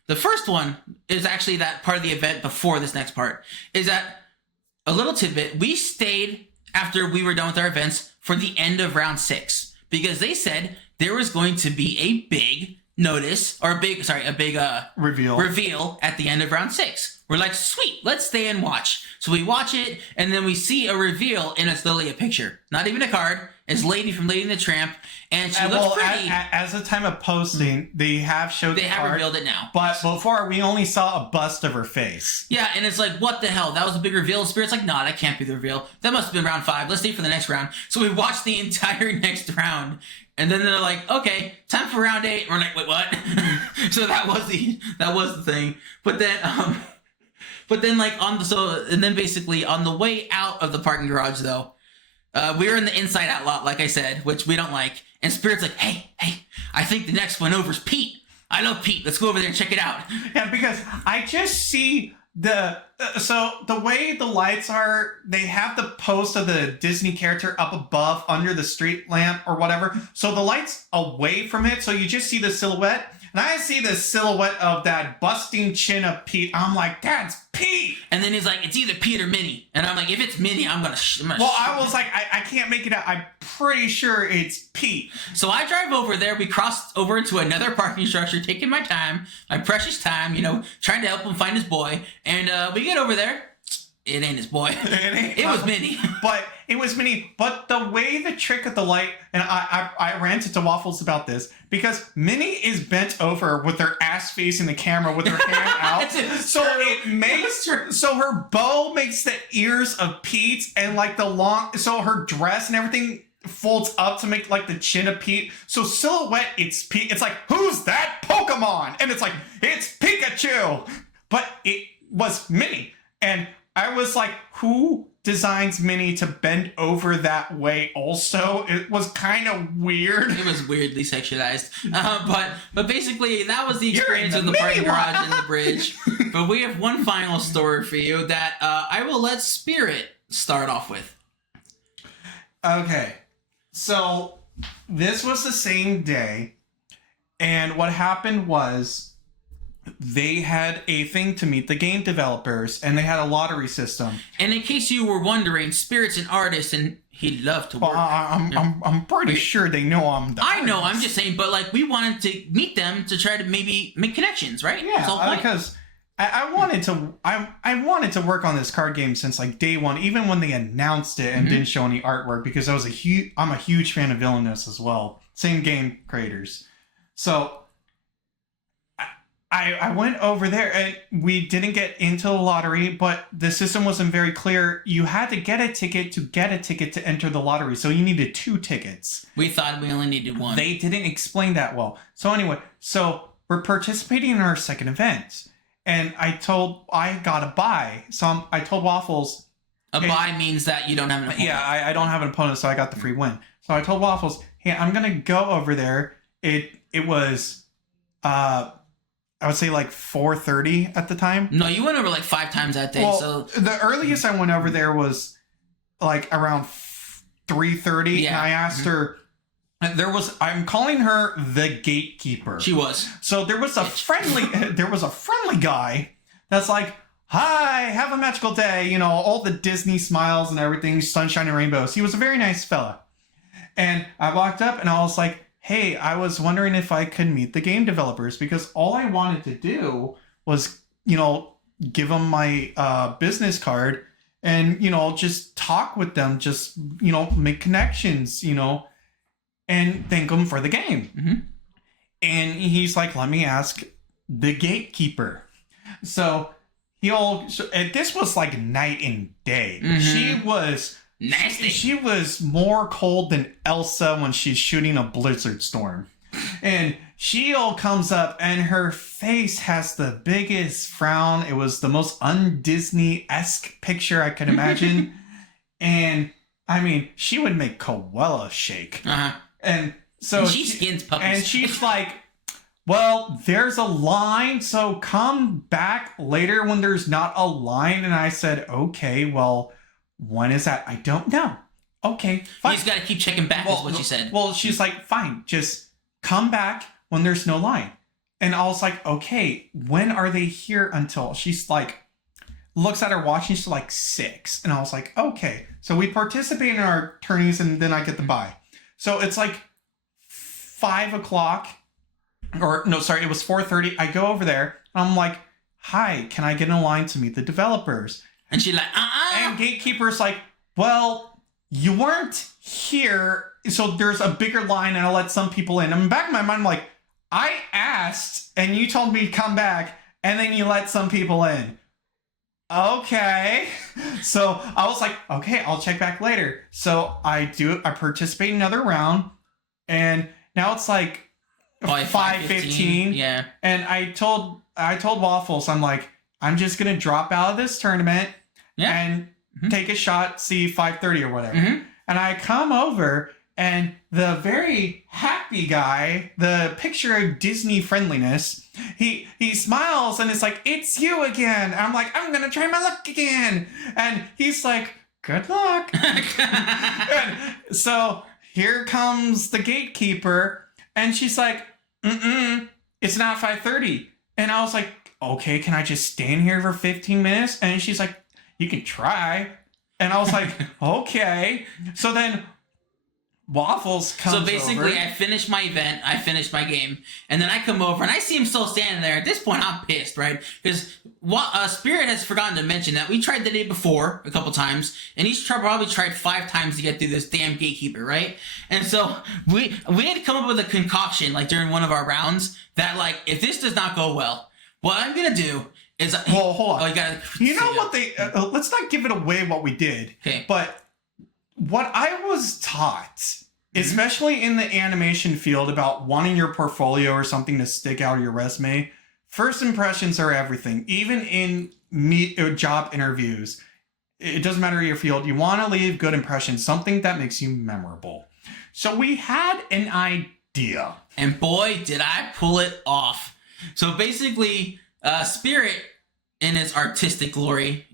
The first one is actually that part of the event before this next part, is that a little tidbit, we stayed after we were done with our events for the end of round 6, because they said there was going to be a big reveal at the end of round 6. We're like, sweet, let's stay and watch. So we watch it, and then we see a reveal, and it's literally a picture. Not even a card. It's Lady from Lady and the Tramp, and she looks pretty. As the time of posting, they have showed the card. They have revealed it now. But before, we only saw a bust of her face. Yeah, and it's like, what the hell? That was a big reveal. Spirit's like, nah, that can't be the reveal. That must have been round 5. Let's stay for the next round. So we watched the entire next round. And then they're like, okay, time for round 8. We're like, wait, what? So that was the thing. But then basically on the way out of the parking garage though, we were in the inside out lot, like I said, which we don't like. And Spirit's like, hey, I think the next one over is Pete. I love Pete. Let's go over there and check it out. Yeah, because I just see the way the lights are, they have the post of the Disney character up above under the street lamp or whatever. So the light's away from it, so you just see the silhouette. And I see the silhouette of that busting chin of Pete. I'm like, that's Pete. And then he's like, it's either Pete or Minnie. And I'm like, if it's Minnie, I'm gonna. I was like, I can't make it out. I'm pretty sure it's Pete. So I drive over there. We crossed over into another parking structure, taking my time, my precious time, trying to help him find his boy. And we get over there. It ain't his boy. It was Minnie. But it was Minnie. But the way the trick of the light, and I ranted to Waffles about this, because Minnie is bent over with her ass facing the camera with her hand out. So her bow makes the ears of Pete, and like so her dress and everything folds up to make like the chin of Pete. So silhouette, it's Pete. It's like, who's that Pokemon? And it's like, it's Pikachu. But it was Minnie. And I was like, who designs Minnie to bend over that way also? It was kind of weird. It was weirdly sexualized. But basically, that was the experience of the parking garage and the bridge. But we have one final story for you that I will let Spirit start off with. Okay. So, this was the same day. And what happened was, they had a thing to meet the game developers, and they had a lottery system. And in case you were wondering, Spirit's an artist, and he'd love to work. I'm pretty sure they know I'm the artist. know, I'm just saying, but like we wanted to meet them to try to maybe make connections, right? Yeah, because I wanted to work on this card game since like day one, even when they announced it and didn't show any artwork, because I'm a huge fan of Villainous as well. Same game creators. So I went over there, and we didn't get into the lottery, but the system wasn't very clear. You had to get a ticket to enter the lottery, so you needed 2 tickets. We thought we only needed 1. They didn't explain that well. So anyway, we're participating in our second event, and I got a buy. So I told Waffles. A buy means that you don't have an opponent. Yeah, I don't have an opponent, so I got the free win. So I told Waffles, hey, I'm going to go over there. It was... I would say like 4:30 at the time. No, you went over like 5 times that day. Well, so the earliest I went over there was like around 3:30. Yeah. And I asked her. I'm calling her the gatekeeper. She was. So there was a friendly guy that's like, hi, have a magical day. All the Disney smiles and everything, sunshine and rainbows. He was a very nice fella. And I walked up and I was like, hey, I was wondering if I could meet the game developers, because all I wanted to do was, give them my business card and, just talk with them, just, make connections, and thank them for the game. Mm-hmm. And he's like, let me ask the gatekeeper. So this was like night and day. Mm-hmm. She was... nasty. She was more cold than Elsa when she's shooting a blizzard storm. And Sheol comes up and her face has the biggest frown. It was the most un-Disney-esque picture I could imagine. And I mean, she would make Koala shake. Uh-huh. And so and she skins puppies. And she's like, well, there's a line, so come back later when there's not a line. And I said, okay, well, when is that? I don't know. Okay, fine. You just got to keep checking back, is what she said. Well, she's like, fine, just come back when there's no line. And I was like, okay, when are they here until? She's like, looks at her watch and she's like 6. And I was like, okay. So we participate in our tourneys and then I get the bye. So it's like 5 o'clock. Or no, sorry, it was 4:30. I go over there and I'm like, hi, can I get in line to meet the developers? And she's like, And Gatekeeper's like, well, you weren't here, so there's a bigger line and I'll let some people in. And back in my mind, I'm like, I asked and you told me to come back and then you let some people in. Okay. So I was like, okay, I'll check back later. So I participate in another round and now it's like 5:15. Yeah. And I told Waffles, I'm like, I'm just gonna drop out of this tournament and take a shot, see 5:30 or whatever. Mm-hmm. And I come over and the very happy guy, the picture of Disney friendliness, he smiles and it's like, it's you again. And I'm like, I'm gonna try my luck again. And he's like, good luck. And so here comes the gatekeeper and she's like, it's not 5:30. And I was like, okay, can I just stand here for 15 minutes? And she's like, you can try. And I was like, okay. So then Waffles comes over. So basically, I finished my event, I finished my game, and then I come over and I see him still standing there. At this point, I'm pissed, right? Because Spirit has forgotten to mention that we tried the day before a couple times, and he's probably tried 5 times to get through this damn gatekeeper, right? And so we had to come up with a concoction, like during one of our rounds, that like, if this does not go well, what I'm gonna do is... Well, hold on. You know what they... let's not give it away what we did. Okay. But what I was taught, especially in the animation field, about wanting your portfolio or something to stick out of your resume, first impressions are everything. Even in job interviews, it doesn't matter your field. You want to leave good impressions, something that makes you memorable. So we had an idea. And boy, did I pull it off. So basically, Spirit, in his artistic glory,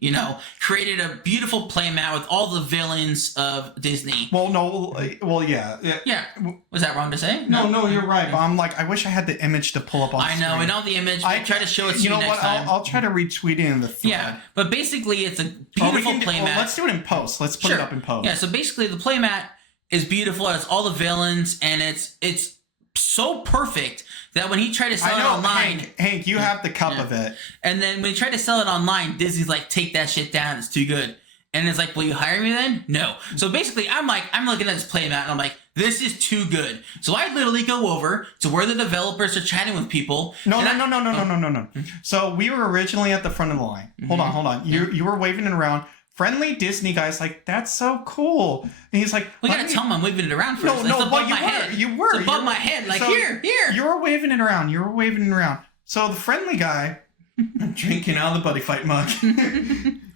created a beautiful playmat with all the villains of Disney. Yeah. Yeah. Was that wrong to say? No, you're right. But I'm like, I wish I had the image to pull up on I know, screen. we know the image. I try to show it to you next time. I'll try to retweet it in the thread. Yeah, but basically it's a beautiful playmat. Let's do it in post. Let's put it up in post. Yeah, so basically the playmat is beautiful. It's all the villains, and it's so perfect that when he tried to sell it online... Hank, you have the cup of it. And then when he tried to sell it online, Disney's like, take that shit down. It's too good. And it's like, will you hire me then? No. So basically, I'm looking at this playmat, and I'm like, this is too good. So I literally go over to where the developers are chatting with people. No. So we were originally at the front of the line. Hold on. You were waving it around. Friendly Disney guy's like, that's so cool. And he's like, we gotta tell him I'm waving it around first. No, but you were. It's above my head. Like, so here. You were waving it around. So the friendly guy, drinking out of the buddy fight mug.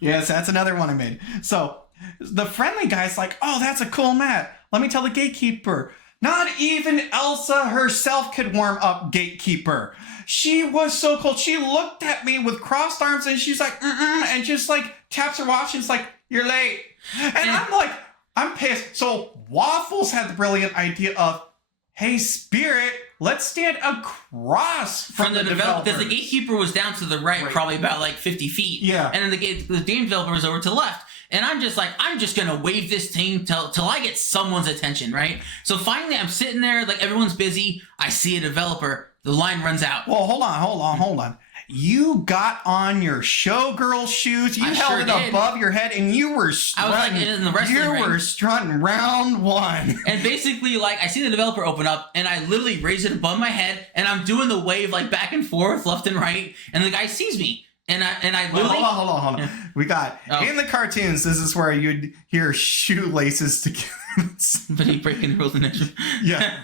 Yes, that's another one I made. So the friendly guy's like, oh, that's a cool mat. Let me tell the gatekeeper. Not even Elsa herself could warm up Gatekeeper. She was so cool. She looked at me with crossed arms and she's like, and just like taps her watch and it's like, you're late. And I'm like, I'm pissed. So Waffles had the brilliant idea of, hey, Spirit, let's stand across from the developer. Because the gatekeeper was down to the right, probably about like 50 feet. Yeah. And then the game developer was over to the left. And I'm just like, I'm just going to wave this thing till I get someone's attention, right? So finally, I'm sitting there, like everyone's busy. I see a developer. The line runs out. Well, hold on. You got on your showgirl shoes. You held it above your head, and you were strutting. I was like in the wrestling ring. You were strutting round one. And basically, like, I see the developer open up, and I literally raise it above my head, and I'm doing the wave, like, back and forth, left and right, and the guy sees me. And I Well, literally... hold on. Yeah. We got in the cartoons. This is where you'd hear shoelaces together. But he breaking the rules in next one. Yeah.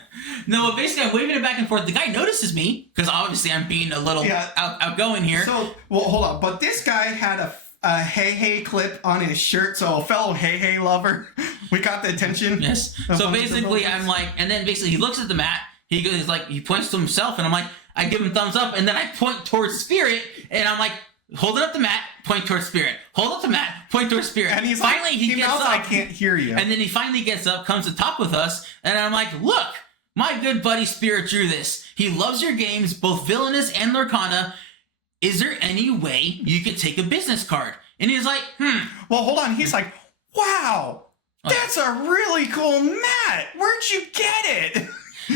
No, but basically I'm waving it back and forth. The guy notices me because obviously I'm being a little outgoing here. So, well, hold on. But this guy had a hey clip on his shirt. So a fellow hey lover, we got the attention. Yes. So basically I'm like, and then basically he looks at the mat. He goes like, he points to himself, and I'm like, I give him thumbs up, and then I point towards Spirit, and I'm like, holding up the mat, point towards Spirit. Hold up the mat, point towards Spirit. And he's finally like, he gets up. I can't hear you. And then he finally gets up, comes to talk with us, and I'm like, look, my good buddy Spirit drew this. He loves your games, both Villainous and Lorcana. Is there any way you could take a business card? And he's like, Well, hold on. He's like, wow, that's a really cool mat. Where'd you get it?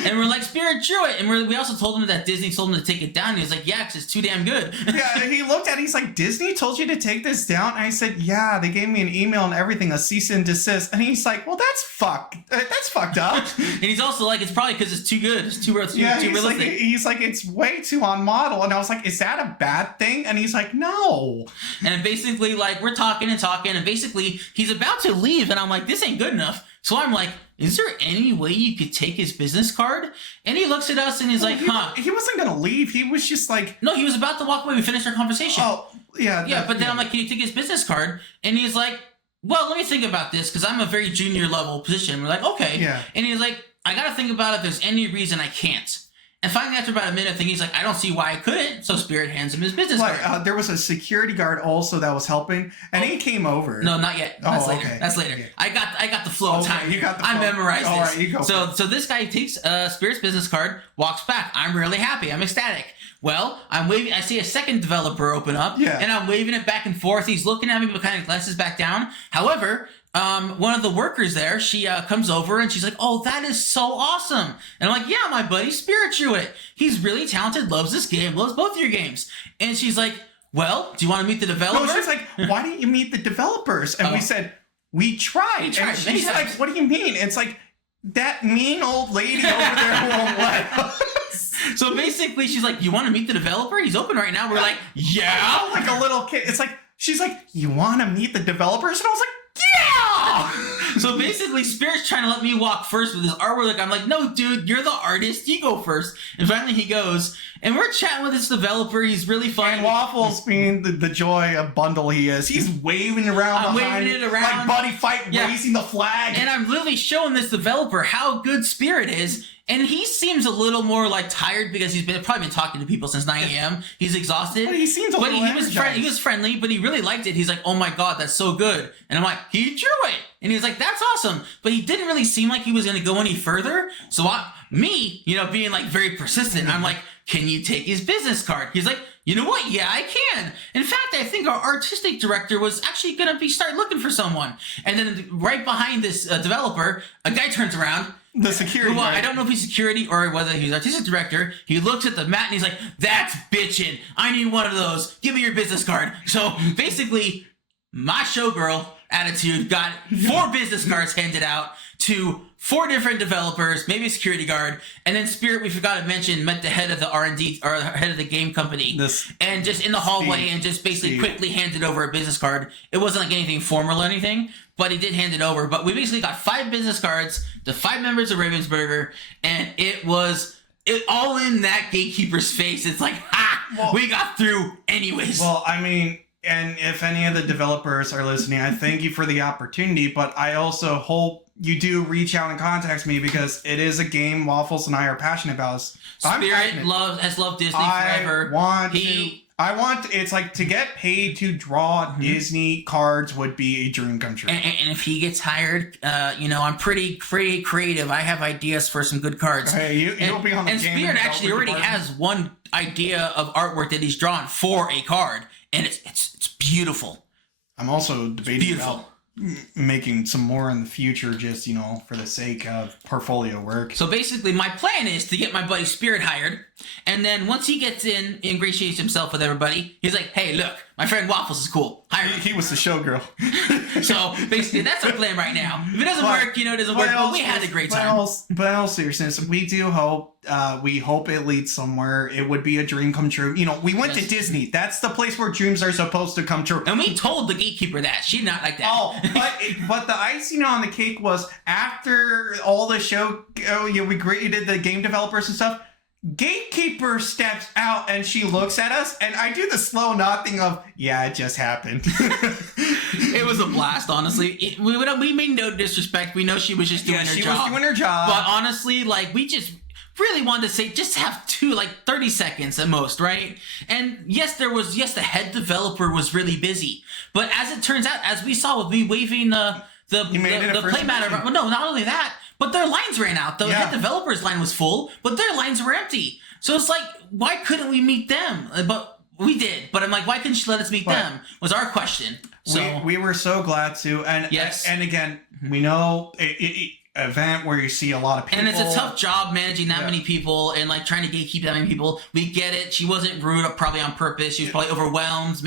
And we're like, Spirit drew it. And we also told him that Disney told him to take it down. And he was like, yeah, because it's too damn good. Yeah, and he looked at it. He's like, Disney told you to take this down? And I said, yeah, they gave me an email and everything, a cease and desist. And he's like, well, that's fucked up. And he's also like, it's probably because it's too good. It's too realistic. He's like, it's way too on model. And I was like, is that a bad thing? And he's like, no. And basically, like, we're talking, and basically, he's about to leave. And I'm like, this ain't good enough. So I'm like, is there any way you could take his business card? And he looks at us and he's like, He wasn't going to leave. He was just like... No, he was about to walk away. We finished our conversation. Oh, yeah. Yeah, but then I'm like, can you take his business card? And he's like, well, let me think about this because I'm a very junior level position. We're like, okay. Yeah. And he's like, I got to think about if there's any reason I can't. And finally, after about a minute, he's like, I don't see why I couldn't. So Spirit hands him his business card. There was a security guard also that was helping, and he came over. No, not yet. That's later. Okay. That's later. Okay. I got the flow of time. You got the flow. I memorized this. All right, you go. So this guy takes Spirit's business card, walks back. I'm really happy. I'm ecstatic. Well, I'm waving. I see a second developer open up, and I'm waving it back and forth. He's looking at me, but kind of glances back down. However, one of the workers there, she comes over and she's like, oh, that is so awesome. And I'm like, yeah, my buddy Spirit drew it. He's really talented, loves this game, loves both your games. And she's like, well, do you want to meet the developer? No, she's like, why didn't you meet the developers? And we said, we tried. And she's like, what do you mean? It's like, that mean old lady over there won't let us. So basically, she's like, you want to meet the developer? He's open right now. We're like, yeah. Like a little kid. It's like, she's like, you want to meet the developers? And I was like, yeah! So basically, Spirit's trying to let me walk first with his artwork. I'm like, no, dude, you're the artist. You go first. And finally he goes, and we're chatting with this developer. He's really fun. And Waffles, being the joy of bundle he is, he's waving around I'm behind waving it around. like buddy fight, raising the flag. And I'm literally showing this developer how good Spirit is. And he seems a little more like tired because he's probably been talking to people since 9 a.m. He's exhausted. But he seems a little he was friendly, but he really liked it. He's like, oh my God, that's so good. And I'm like, he drew it. And he's like, that's awesome. But he didn't really seem like he was going to go any further. So being like very persistent, I'm like, can you take his business card? He's like, you know what? Yeah, I can. In fact, I think our artistic director was actually going to start looking for someone. And then right behind this developer, a guy turns around. The security guard. I don't know if he's security or whether he's artistic director. He looks at the mat and he's like, that's bitchin'. I need one of those. Give me your business card. So basically, my showgirl attitude got 4 business cards handed out to 4 different developers, maybe a security guard, and then Spirit, we forgot to mention, met the head of the R&D, or head of the game company, and just in the hallway, and just basically quickly handed over a business card. It wasn't like anything formal or anything, but he did hand it over. But we basically got 5 business cards to 5 members of Ravensburger, and it was all in that gatekeeper's face. It's like, we got through anyways. Well, I mean, and if any of the developers are listening, I thank you for the opportunity, but I also hope you do reach out and contact me because it is a game Waffles and I are passionate about. Spirit has loved Disney forever. It's like to get paid to draw Disney cards would be a dream come true. And if he gets hired, I'm pretty creative. I have ideas for some good cards. Hey, you'll be on the game. And Spirit actually already has one idea of artwork that he's drawn for a card, and it's beautiful. I'm also debating about making some more in the future, just for the sake of portfolio work. So basically, my plan is to get my buddy Spirit hired, And then once he gets in, ingratiates himself with everybody, he's like, hey, look, my friend Waffles is cool. Hire him. He was the showgirl. So basically, that's our plan right now. If it doesn't work, it doesn't work, but we had a great time. But in all seriousness, we do hope, we hope it leads somewhere. It would be a dream come true. We went to Disney. That's the place where dreams are supposed to come true. And we told the gatekeeper that. She did not like that. Oh, but the icing on the cake was after all the show, we greeted the game developers and stuff. Gatekeeper steps out and she looks at us, and I do the slow nod thing of, yeah, it just happened. It was a blast, honestly. We made no disrespect. We know she was just doing her job. She was doing her job. But honestly, we just really wanted to say, just have 30 seconds at most, right? And yes, the head developer was really busy. But as it turns out, as we saw with me waving the playmat around, well, no, not only that, but their lines ran out. The head developer's line was full, but their lines were empty. So it's like, why couldn't we meet them? But we did. But I'm like, why couldn't she let us meet them? Was our question. So we were so glad to. And yes. And again, we know event where you see a lot of people. And it's a tough job managing that many people and trying to gatekeep that many people. We get it. She wasn't rude, probably on purpose. She was probably overwhelmed,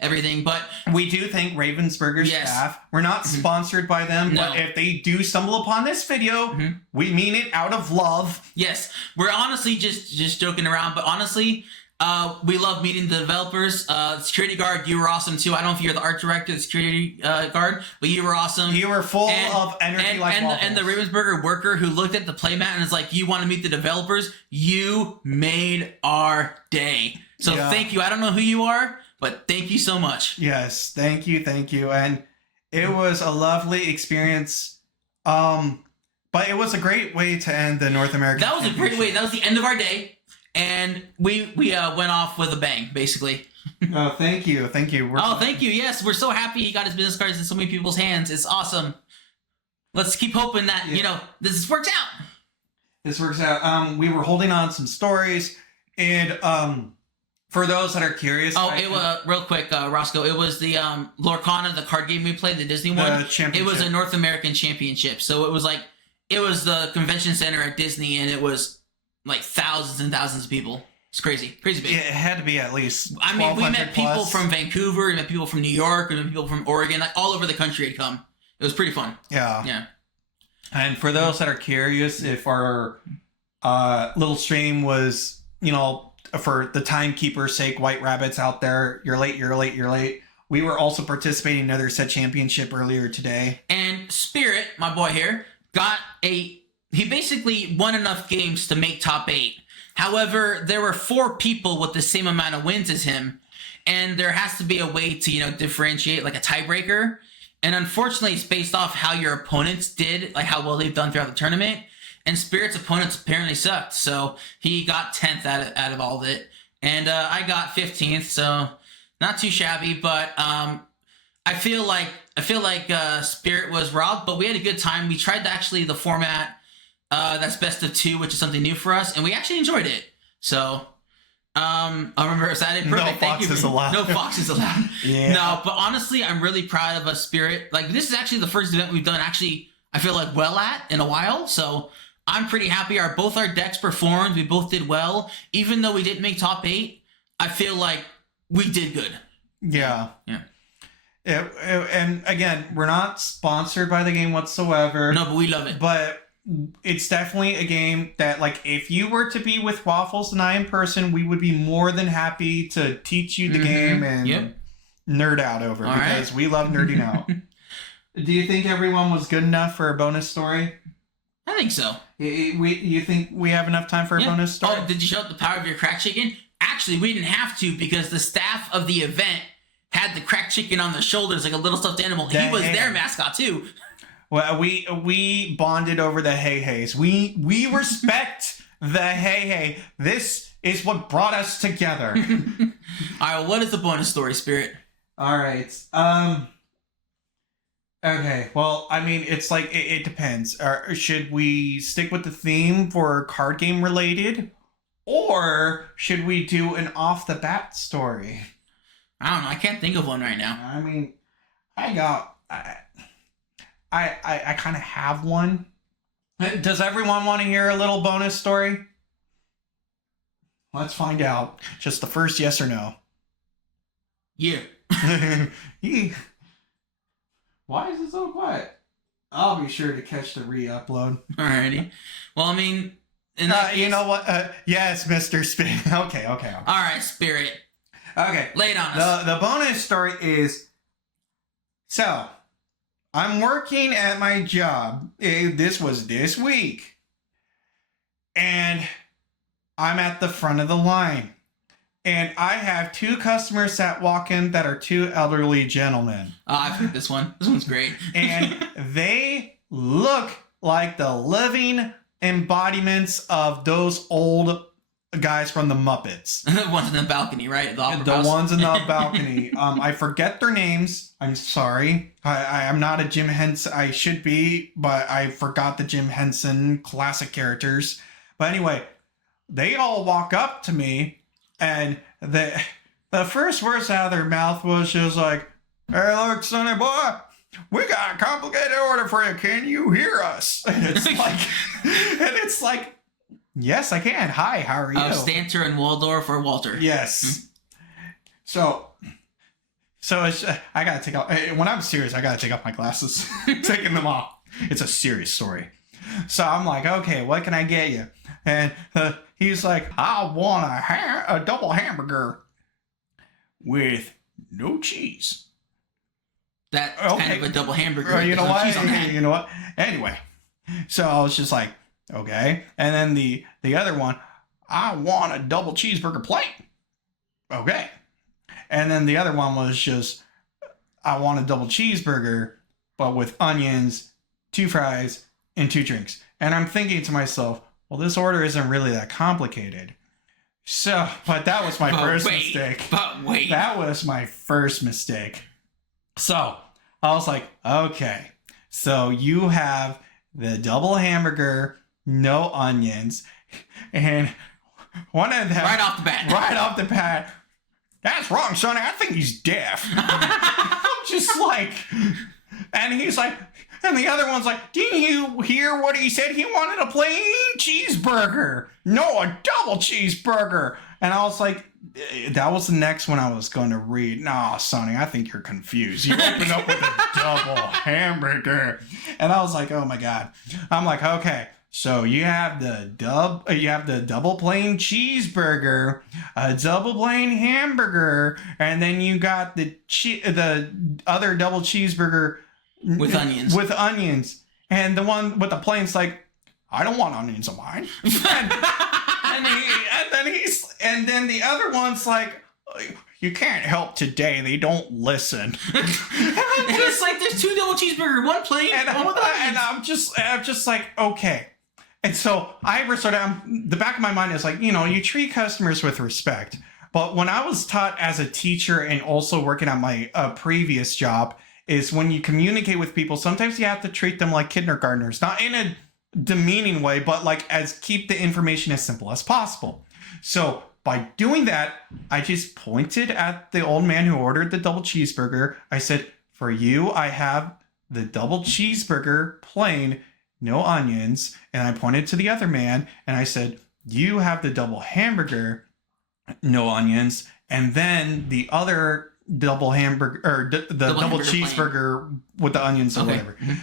everything. But we do thank Ravensburger staff. We're not sponsored by them, but if they do stumble upon this video, we mean it out of love. Yes, we're honestly just joking around, but honestly, we love meeting the developers. Security guard, you were awesome too. I don't know if you're the art director, the security guard, but you were awesome. You were full of energy and the Ravensburger worker who looked at the playmat and is like, you want to meet the developers? You made our day. So thank you. I don't know who you are, but thank you so much. Yes, thank you. And it was a lovely experience. But it was a great way to end the North American That was a great way. That was the end of our day. And we went off with a bang, basically. Oh, thank you. Thank you. Yes, we're so happy he got his business cards in so many people's hands. It's awesome. Let's keep hoping that, this works out. This works out. We were holding on some stories. And for those that are curious. Real quick, Roscoe, it was the Lorcana, the card game we played, the Disney one. It was a North American Championship. So it was the convention center at Disney, and it was thousands and thousands of people. It's crazy big. It had to be at least. I mean, we met people from Vancouver, we met people from New York, we met people from Oregon, all over the country had come. It was pretty fun. Yeah. And for those that are curious, if our little stream was, for the timekeeper's sake, White Rabbits out there, you're late. We were also participating in another set championship earlier today. And Spirit, my boy here, he basically won enough games to make top 8. However, there were 4 people with the same amount of wins as him, and there has to be a way to, differentiate a tiebreaker. And unfortunately, it's based off how your opponents did, how well they've done throughout the tournament. And Spirit's opponents apparently sucked, so he got 10th out of all of it, and I got 15th, so not too shabby. But I feel like Spirit was robbed, but we had a good time. We tried the format. That's best of 2, which is something new for us, and we actually enjoyed it. So, I remember Saturday. Perfect. Thank you. No foxes allowed. Yeah. No, but honestly, I'm really proud of us, Spirit. This is actually the first event we've done. Actually, I feel well at in a while. So I'm pretty happy. Both our decks performed. We both did well, even though we didn't make top 8. I feel like we did good. Yeah. And again, we're not sponsored by the game whatsoever. No, but we love it. But it's definitely a game that, if you were to be with Waffles and I in person, we would be more than happy to teach you the game and nerd out over it, because we love nerding out. Do you think everyone was good enough for a bonus story? I think so. You think we have enough time for a bonus story? Oh, did you show up the power of your crack chicken? Actually, we didn't have to, because the staff of the event had the crack chicken on their shoulders like a little stuffed animal. He was their mascot too. Well, we bonded over the hey-heys. We respect the hey-hey. This is what brought us together. All right, what is the bonus story, Spirit? All right. Okay, well, I mean, it's it depends. Should we stick with the theme for card game related? Or should we do an off-the-bat story? I don't know. I can't think of one right now. I mean, I kind of have one. Does everyone want to hear a little bonus story? Let's find out. Just the first yes or no. Yeah. Why is it so quiet? I'll be sure to catch the re-upload. Alrighty. Well, I mean, you know what? Yes, Mr. Spin. Okay. All right, Spirit. Okay. Lay it on us. The bonus story is, so, I'm working at my job. This was this week. And I'm at the front of the line. And I have 2 customers that walk in that are 2 elderly gentlemen. I've heard this one. This one's great. And they look like the living embodiments of those old guys from the Muppets. The ones in the balcony, right? The ones in the balcony. I forget their names. I'm sorry. I'm not a Jim Henson. I should be, but I forgot the Jim Henson classic characters. But anyway, they all walk up to me, and the first words out of their mouth was just like, "Hey, look, sonny boy, we got a complicated order for you. Can you hear us?" And it's like, yes, I can. Hi, how are you? Stanter and Waldorf or Walter. Yes. So it's, I gotta take off. When I'm serious, I gotta take off my glasses. Taking them off. It's a serious story. So I'm like, okay, what can I get you? And he's like, I want a double hamburger with no cheese. That's kind of a double hamburger. You know no what? cheese on that. You know what? Anyway, so I was just like, okay. And then the other one, I want a double cheeseburger plate. Okay. And then the other one was just, I want a double cheeseburger, but with onions, 2 fries, and 2 drinks. And I'm thinking to myself, well, this order isn't really that complicated. So, but that was my first mistake. But wait. That was my first mistake. So, I was like, okay. So, you have the double hamburger, no onions, and one of them... Right off the bat. That's wrong, Sonny. I think he's deaf. I'm just like... And he's like... And the other one's like, didn't you hear what he said? He wanted a plain cheeseburger. No, a double cheeseburger. And I was like, that was the next one I was going to read. No, Sonny, I think you're confused. You opened up with a double hamburger. And I was like, oh my God. I'm like, okay. So you have the double plain cheeseburger, a double plain hamburger, and then you got the other double cheeseburger with onions. And the one with the plain's like, I don't want onions on mine. and then the other one's like, you can't help today. They don't listen. And it's like there's 2 double cheeseburger, 1 plain, and I'm just like, okay. And so the back of my mind is like, you treat customers with respect. But when I was taught as a teacher and also working at my previous job, is when you communicate with people, sometimes you have to treat them like kindergartners, not in a demeaning way, but like as keep the information as simple as possible. So by doing that, I just pointed at the old man who ordered the double cheeseburger. I said, for you, I have the double cheeseburger plain, no onions. And I pointed to the other man and I said, you have the double hamburger, no onions. And then the other double hamburger, or the double cheeseburger plain with the onions or whatever. Mm-hmm.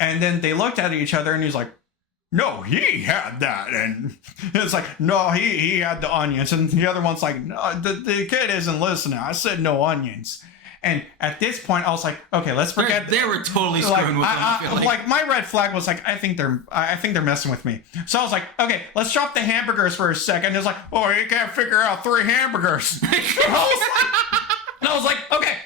And then they looked at each other and he's like, no, he had that. And it's like, no, he had the onions. And the other one's like, no, the kid isn't listening. I said no onions. And at this point, I was like, okay, let's forget. They were totally screwing with them. Like my red flag was like, I think they're messing with me. So I was like, okay, let's drop the hamburgers for a second. It's like, oh, you can't figure out 3 hamburgers. And I was like, okay,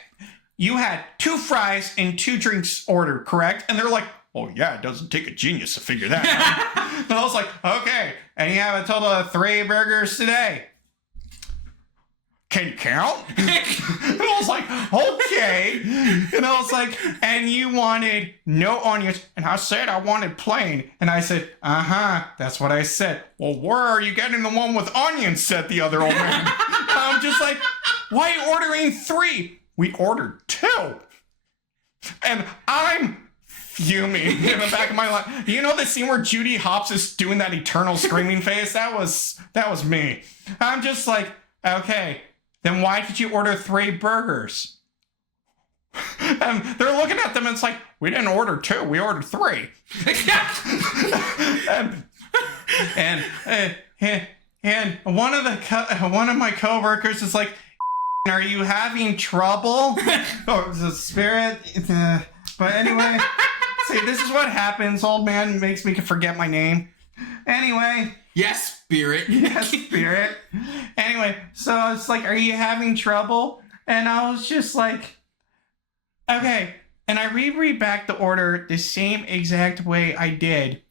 you had 2 fries and 2 drinks ordered, correct? And they're like, oh yeah, it doesn't take a genius to figure that out. And I was like, okay, and you have a total of 3 burgers today. Can you count? And I was like, okay. And I was like, and you wanted no onions. And I said I wanted plain. And I said, that's what I said. Well, where are you getting the one with onions, said the other old man. And I'm just like, why are you ordering 3? We ordered 2. And I'm fuming in the back of my line. You know the scene where Judy Hopps is doing that eternal screaming face? That was me. I'm just like, okay, then why did you order 3 burgers? And they're looking at them and it's like, we didn't order 2, we ordered 3. and one of my coworkers is like, are you having trouble? Oh, the spirit. But anyway, see, this is what happens. Old man makes me forget my name. Anyway. Yes, spirit. Yes, spirit. Anyway, so it's like, are you having trouble? And I was just like, okay. And I reread back the order the same exact way I did.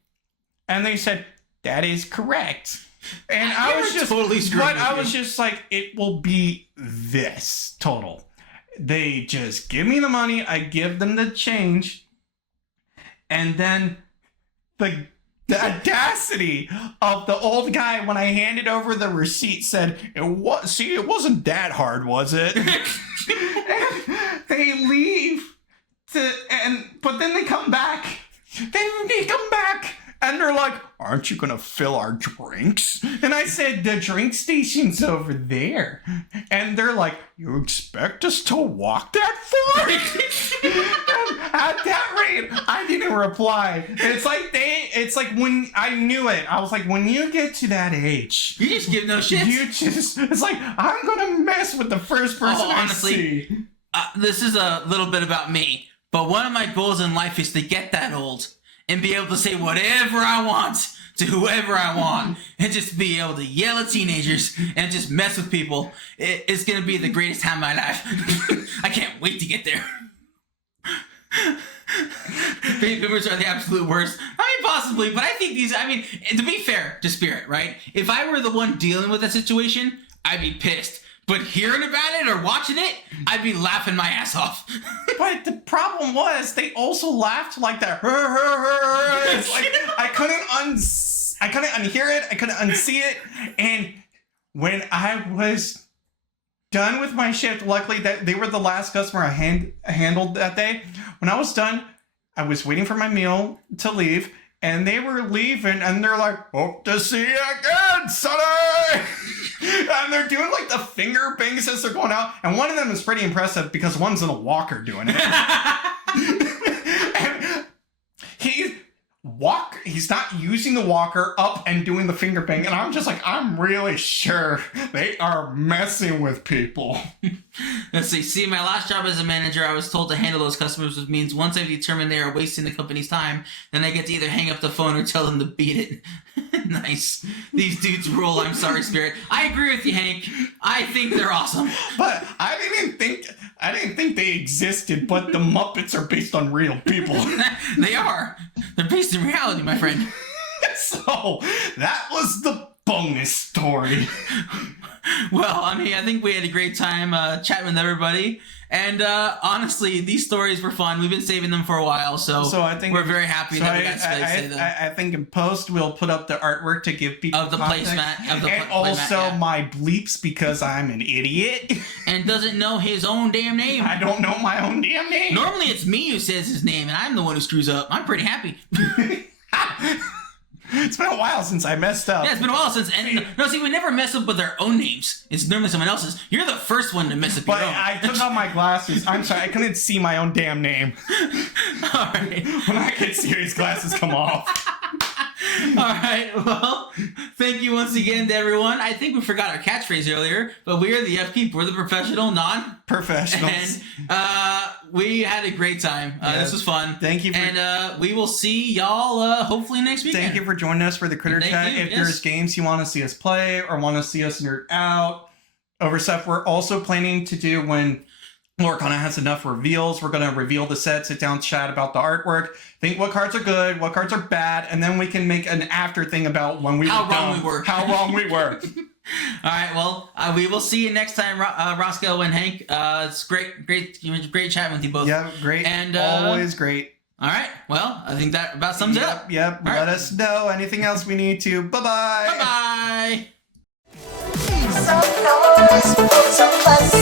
And they said, that is correct. And I was just totally screwed. But I was just like, it will be this total. They just give me the money, I give them the change, and then the audacity of the old guy when I handed over the receipt said, it wasn't that hard, was it? And they leave but then they come back. And they're like, aren't you going to fill our drinks? And I said, the drink station's over there. And they're like, you expect us to walk that far? At that rate, I didn't reply. It's like when I knew it. I was like, when you get to that age, you just give no shit. It's like, I'm going to mess with the first person honestly, I see. This is a little bit about me. But one of my goals in life is to get that old and be able to say whatever I want to whoever I want and just be able to yell at teenagers and just mess with people. It's going to be the greatest time of my life. I can't wait to get there. Baby boomers are the absolute worst. I mean, possibly, but I think to be fair to Spirit, right? If I were the one dealing with that situation, I'd be pissed. But hearing about it or watching it, I'd be laughing my ass off. But the problem was, they also laughed like that. It's like I couldn't unhear it. I couldn't unsee it. And when I was done with my shift, luckily that they were the last customer I handled that day. When I was done, I was waiting for my meal to leave, and they were leaving, and they're like, "Hope to see you again, Sonny." And they're doing like the finger bangs as they're going out. And one of them is pretty impressive because one's in a walker doing it. And he's not using the walker up and doing the finger bang. And I'm just like, I'm really sure they are messing with people. Let's see, my last job as a manager, I was told to handle those customers, which means once I've determined they are wasting the company's time, then I get to either hang up the phone or tell them to beat it. Nice. These dudes rule. I'm sorry, Spirit. I agree with you, Hank. I think they're awesome. But I didn't think they existed, but the Muppets are based on real people. They are. They're based in reality, my friend. So, that was the bonus story. Well, I think we had a great time chatting with everybody. And honestly, these stories were fun. We've been saving them for a while, so I think we're very happy that we got to say them. I think in post we'll put up the artwork to give people of the context, placemat, and also my bleeps because I'm an idiot and doesn't know his own damn name. I don't know my own damn name. Normally, it's me who says his name, and I'm the one who screws up. I'm pretty happy. It's been a while since I messed up. Yeah, it's been a while since. And we never mess up with our own names. It's normally someone else's. You're the first one to mess up your own. But I took off my glasses. I'm sorry, I couldn't see my own damn name. All right. When I get serious, glasses come off. All right. Well, thank you once again to everyone. I think we forgot our catchphrase earlier, but we are the Yupkeep. We're the professional non-professionals. And we had a great time. This was fun. Thank you. And we will see y'all hopefully next weekend. Thank you for joining us for the Critter Chat. If there's games you want to see us play or want to see us nerd out over stuff, we're also planning to do when Lorcana has enough reveals. We're going to reveal the set, sit down, chat about the artwork, think what cards are good, what cards are bad, and then we can make an after thing about when we How wrong we were. All right, well, we will see you next time, Roscoe and Hank. It's great chatting with you both. Yeah, great. And always great. All right, well, I think that about sums it up. Yep. Let us know anything else we need to. Bye-bye. Bye-bye. Some noise for some less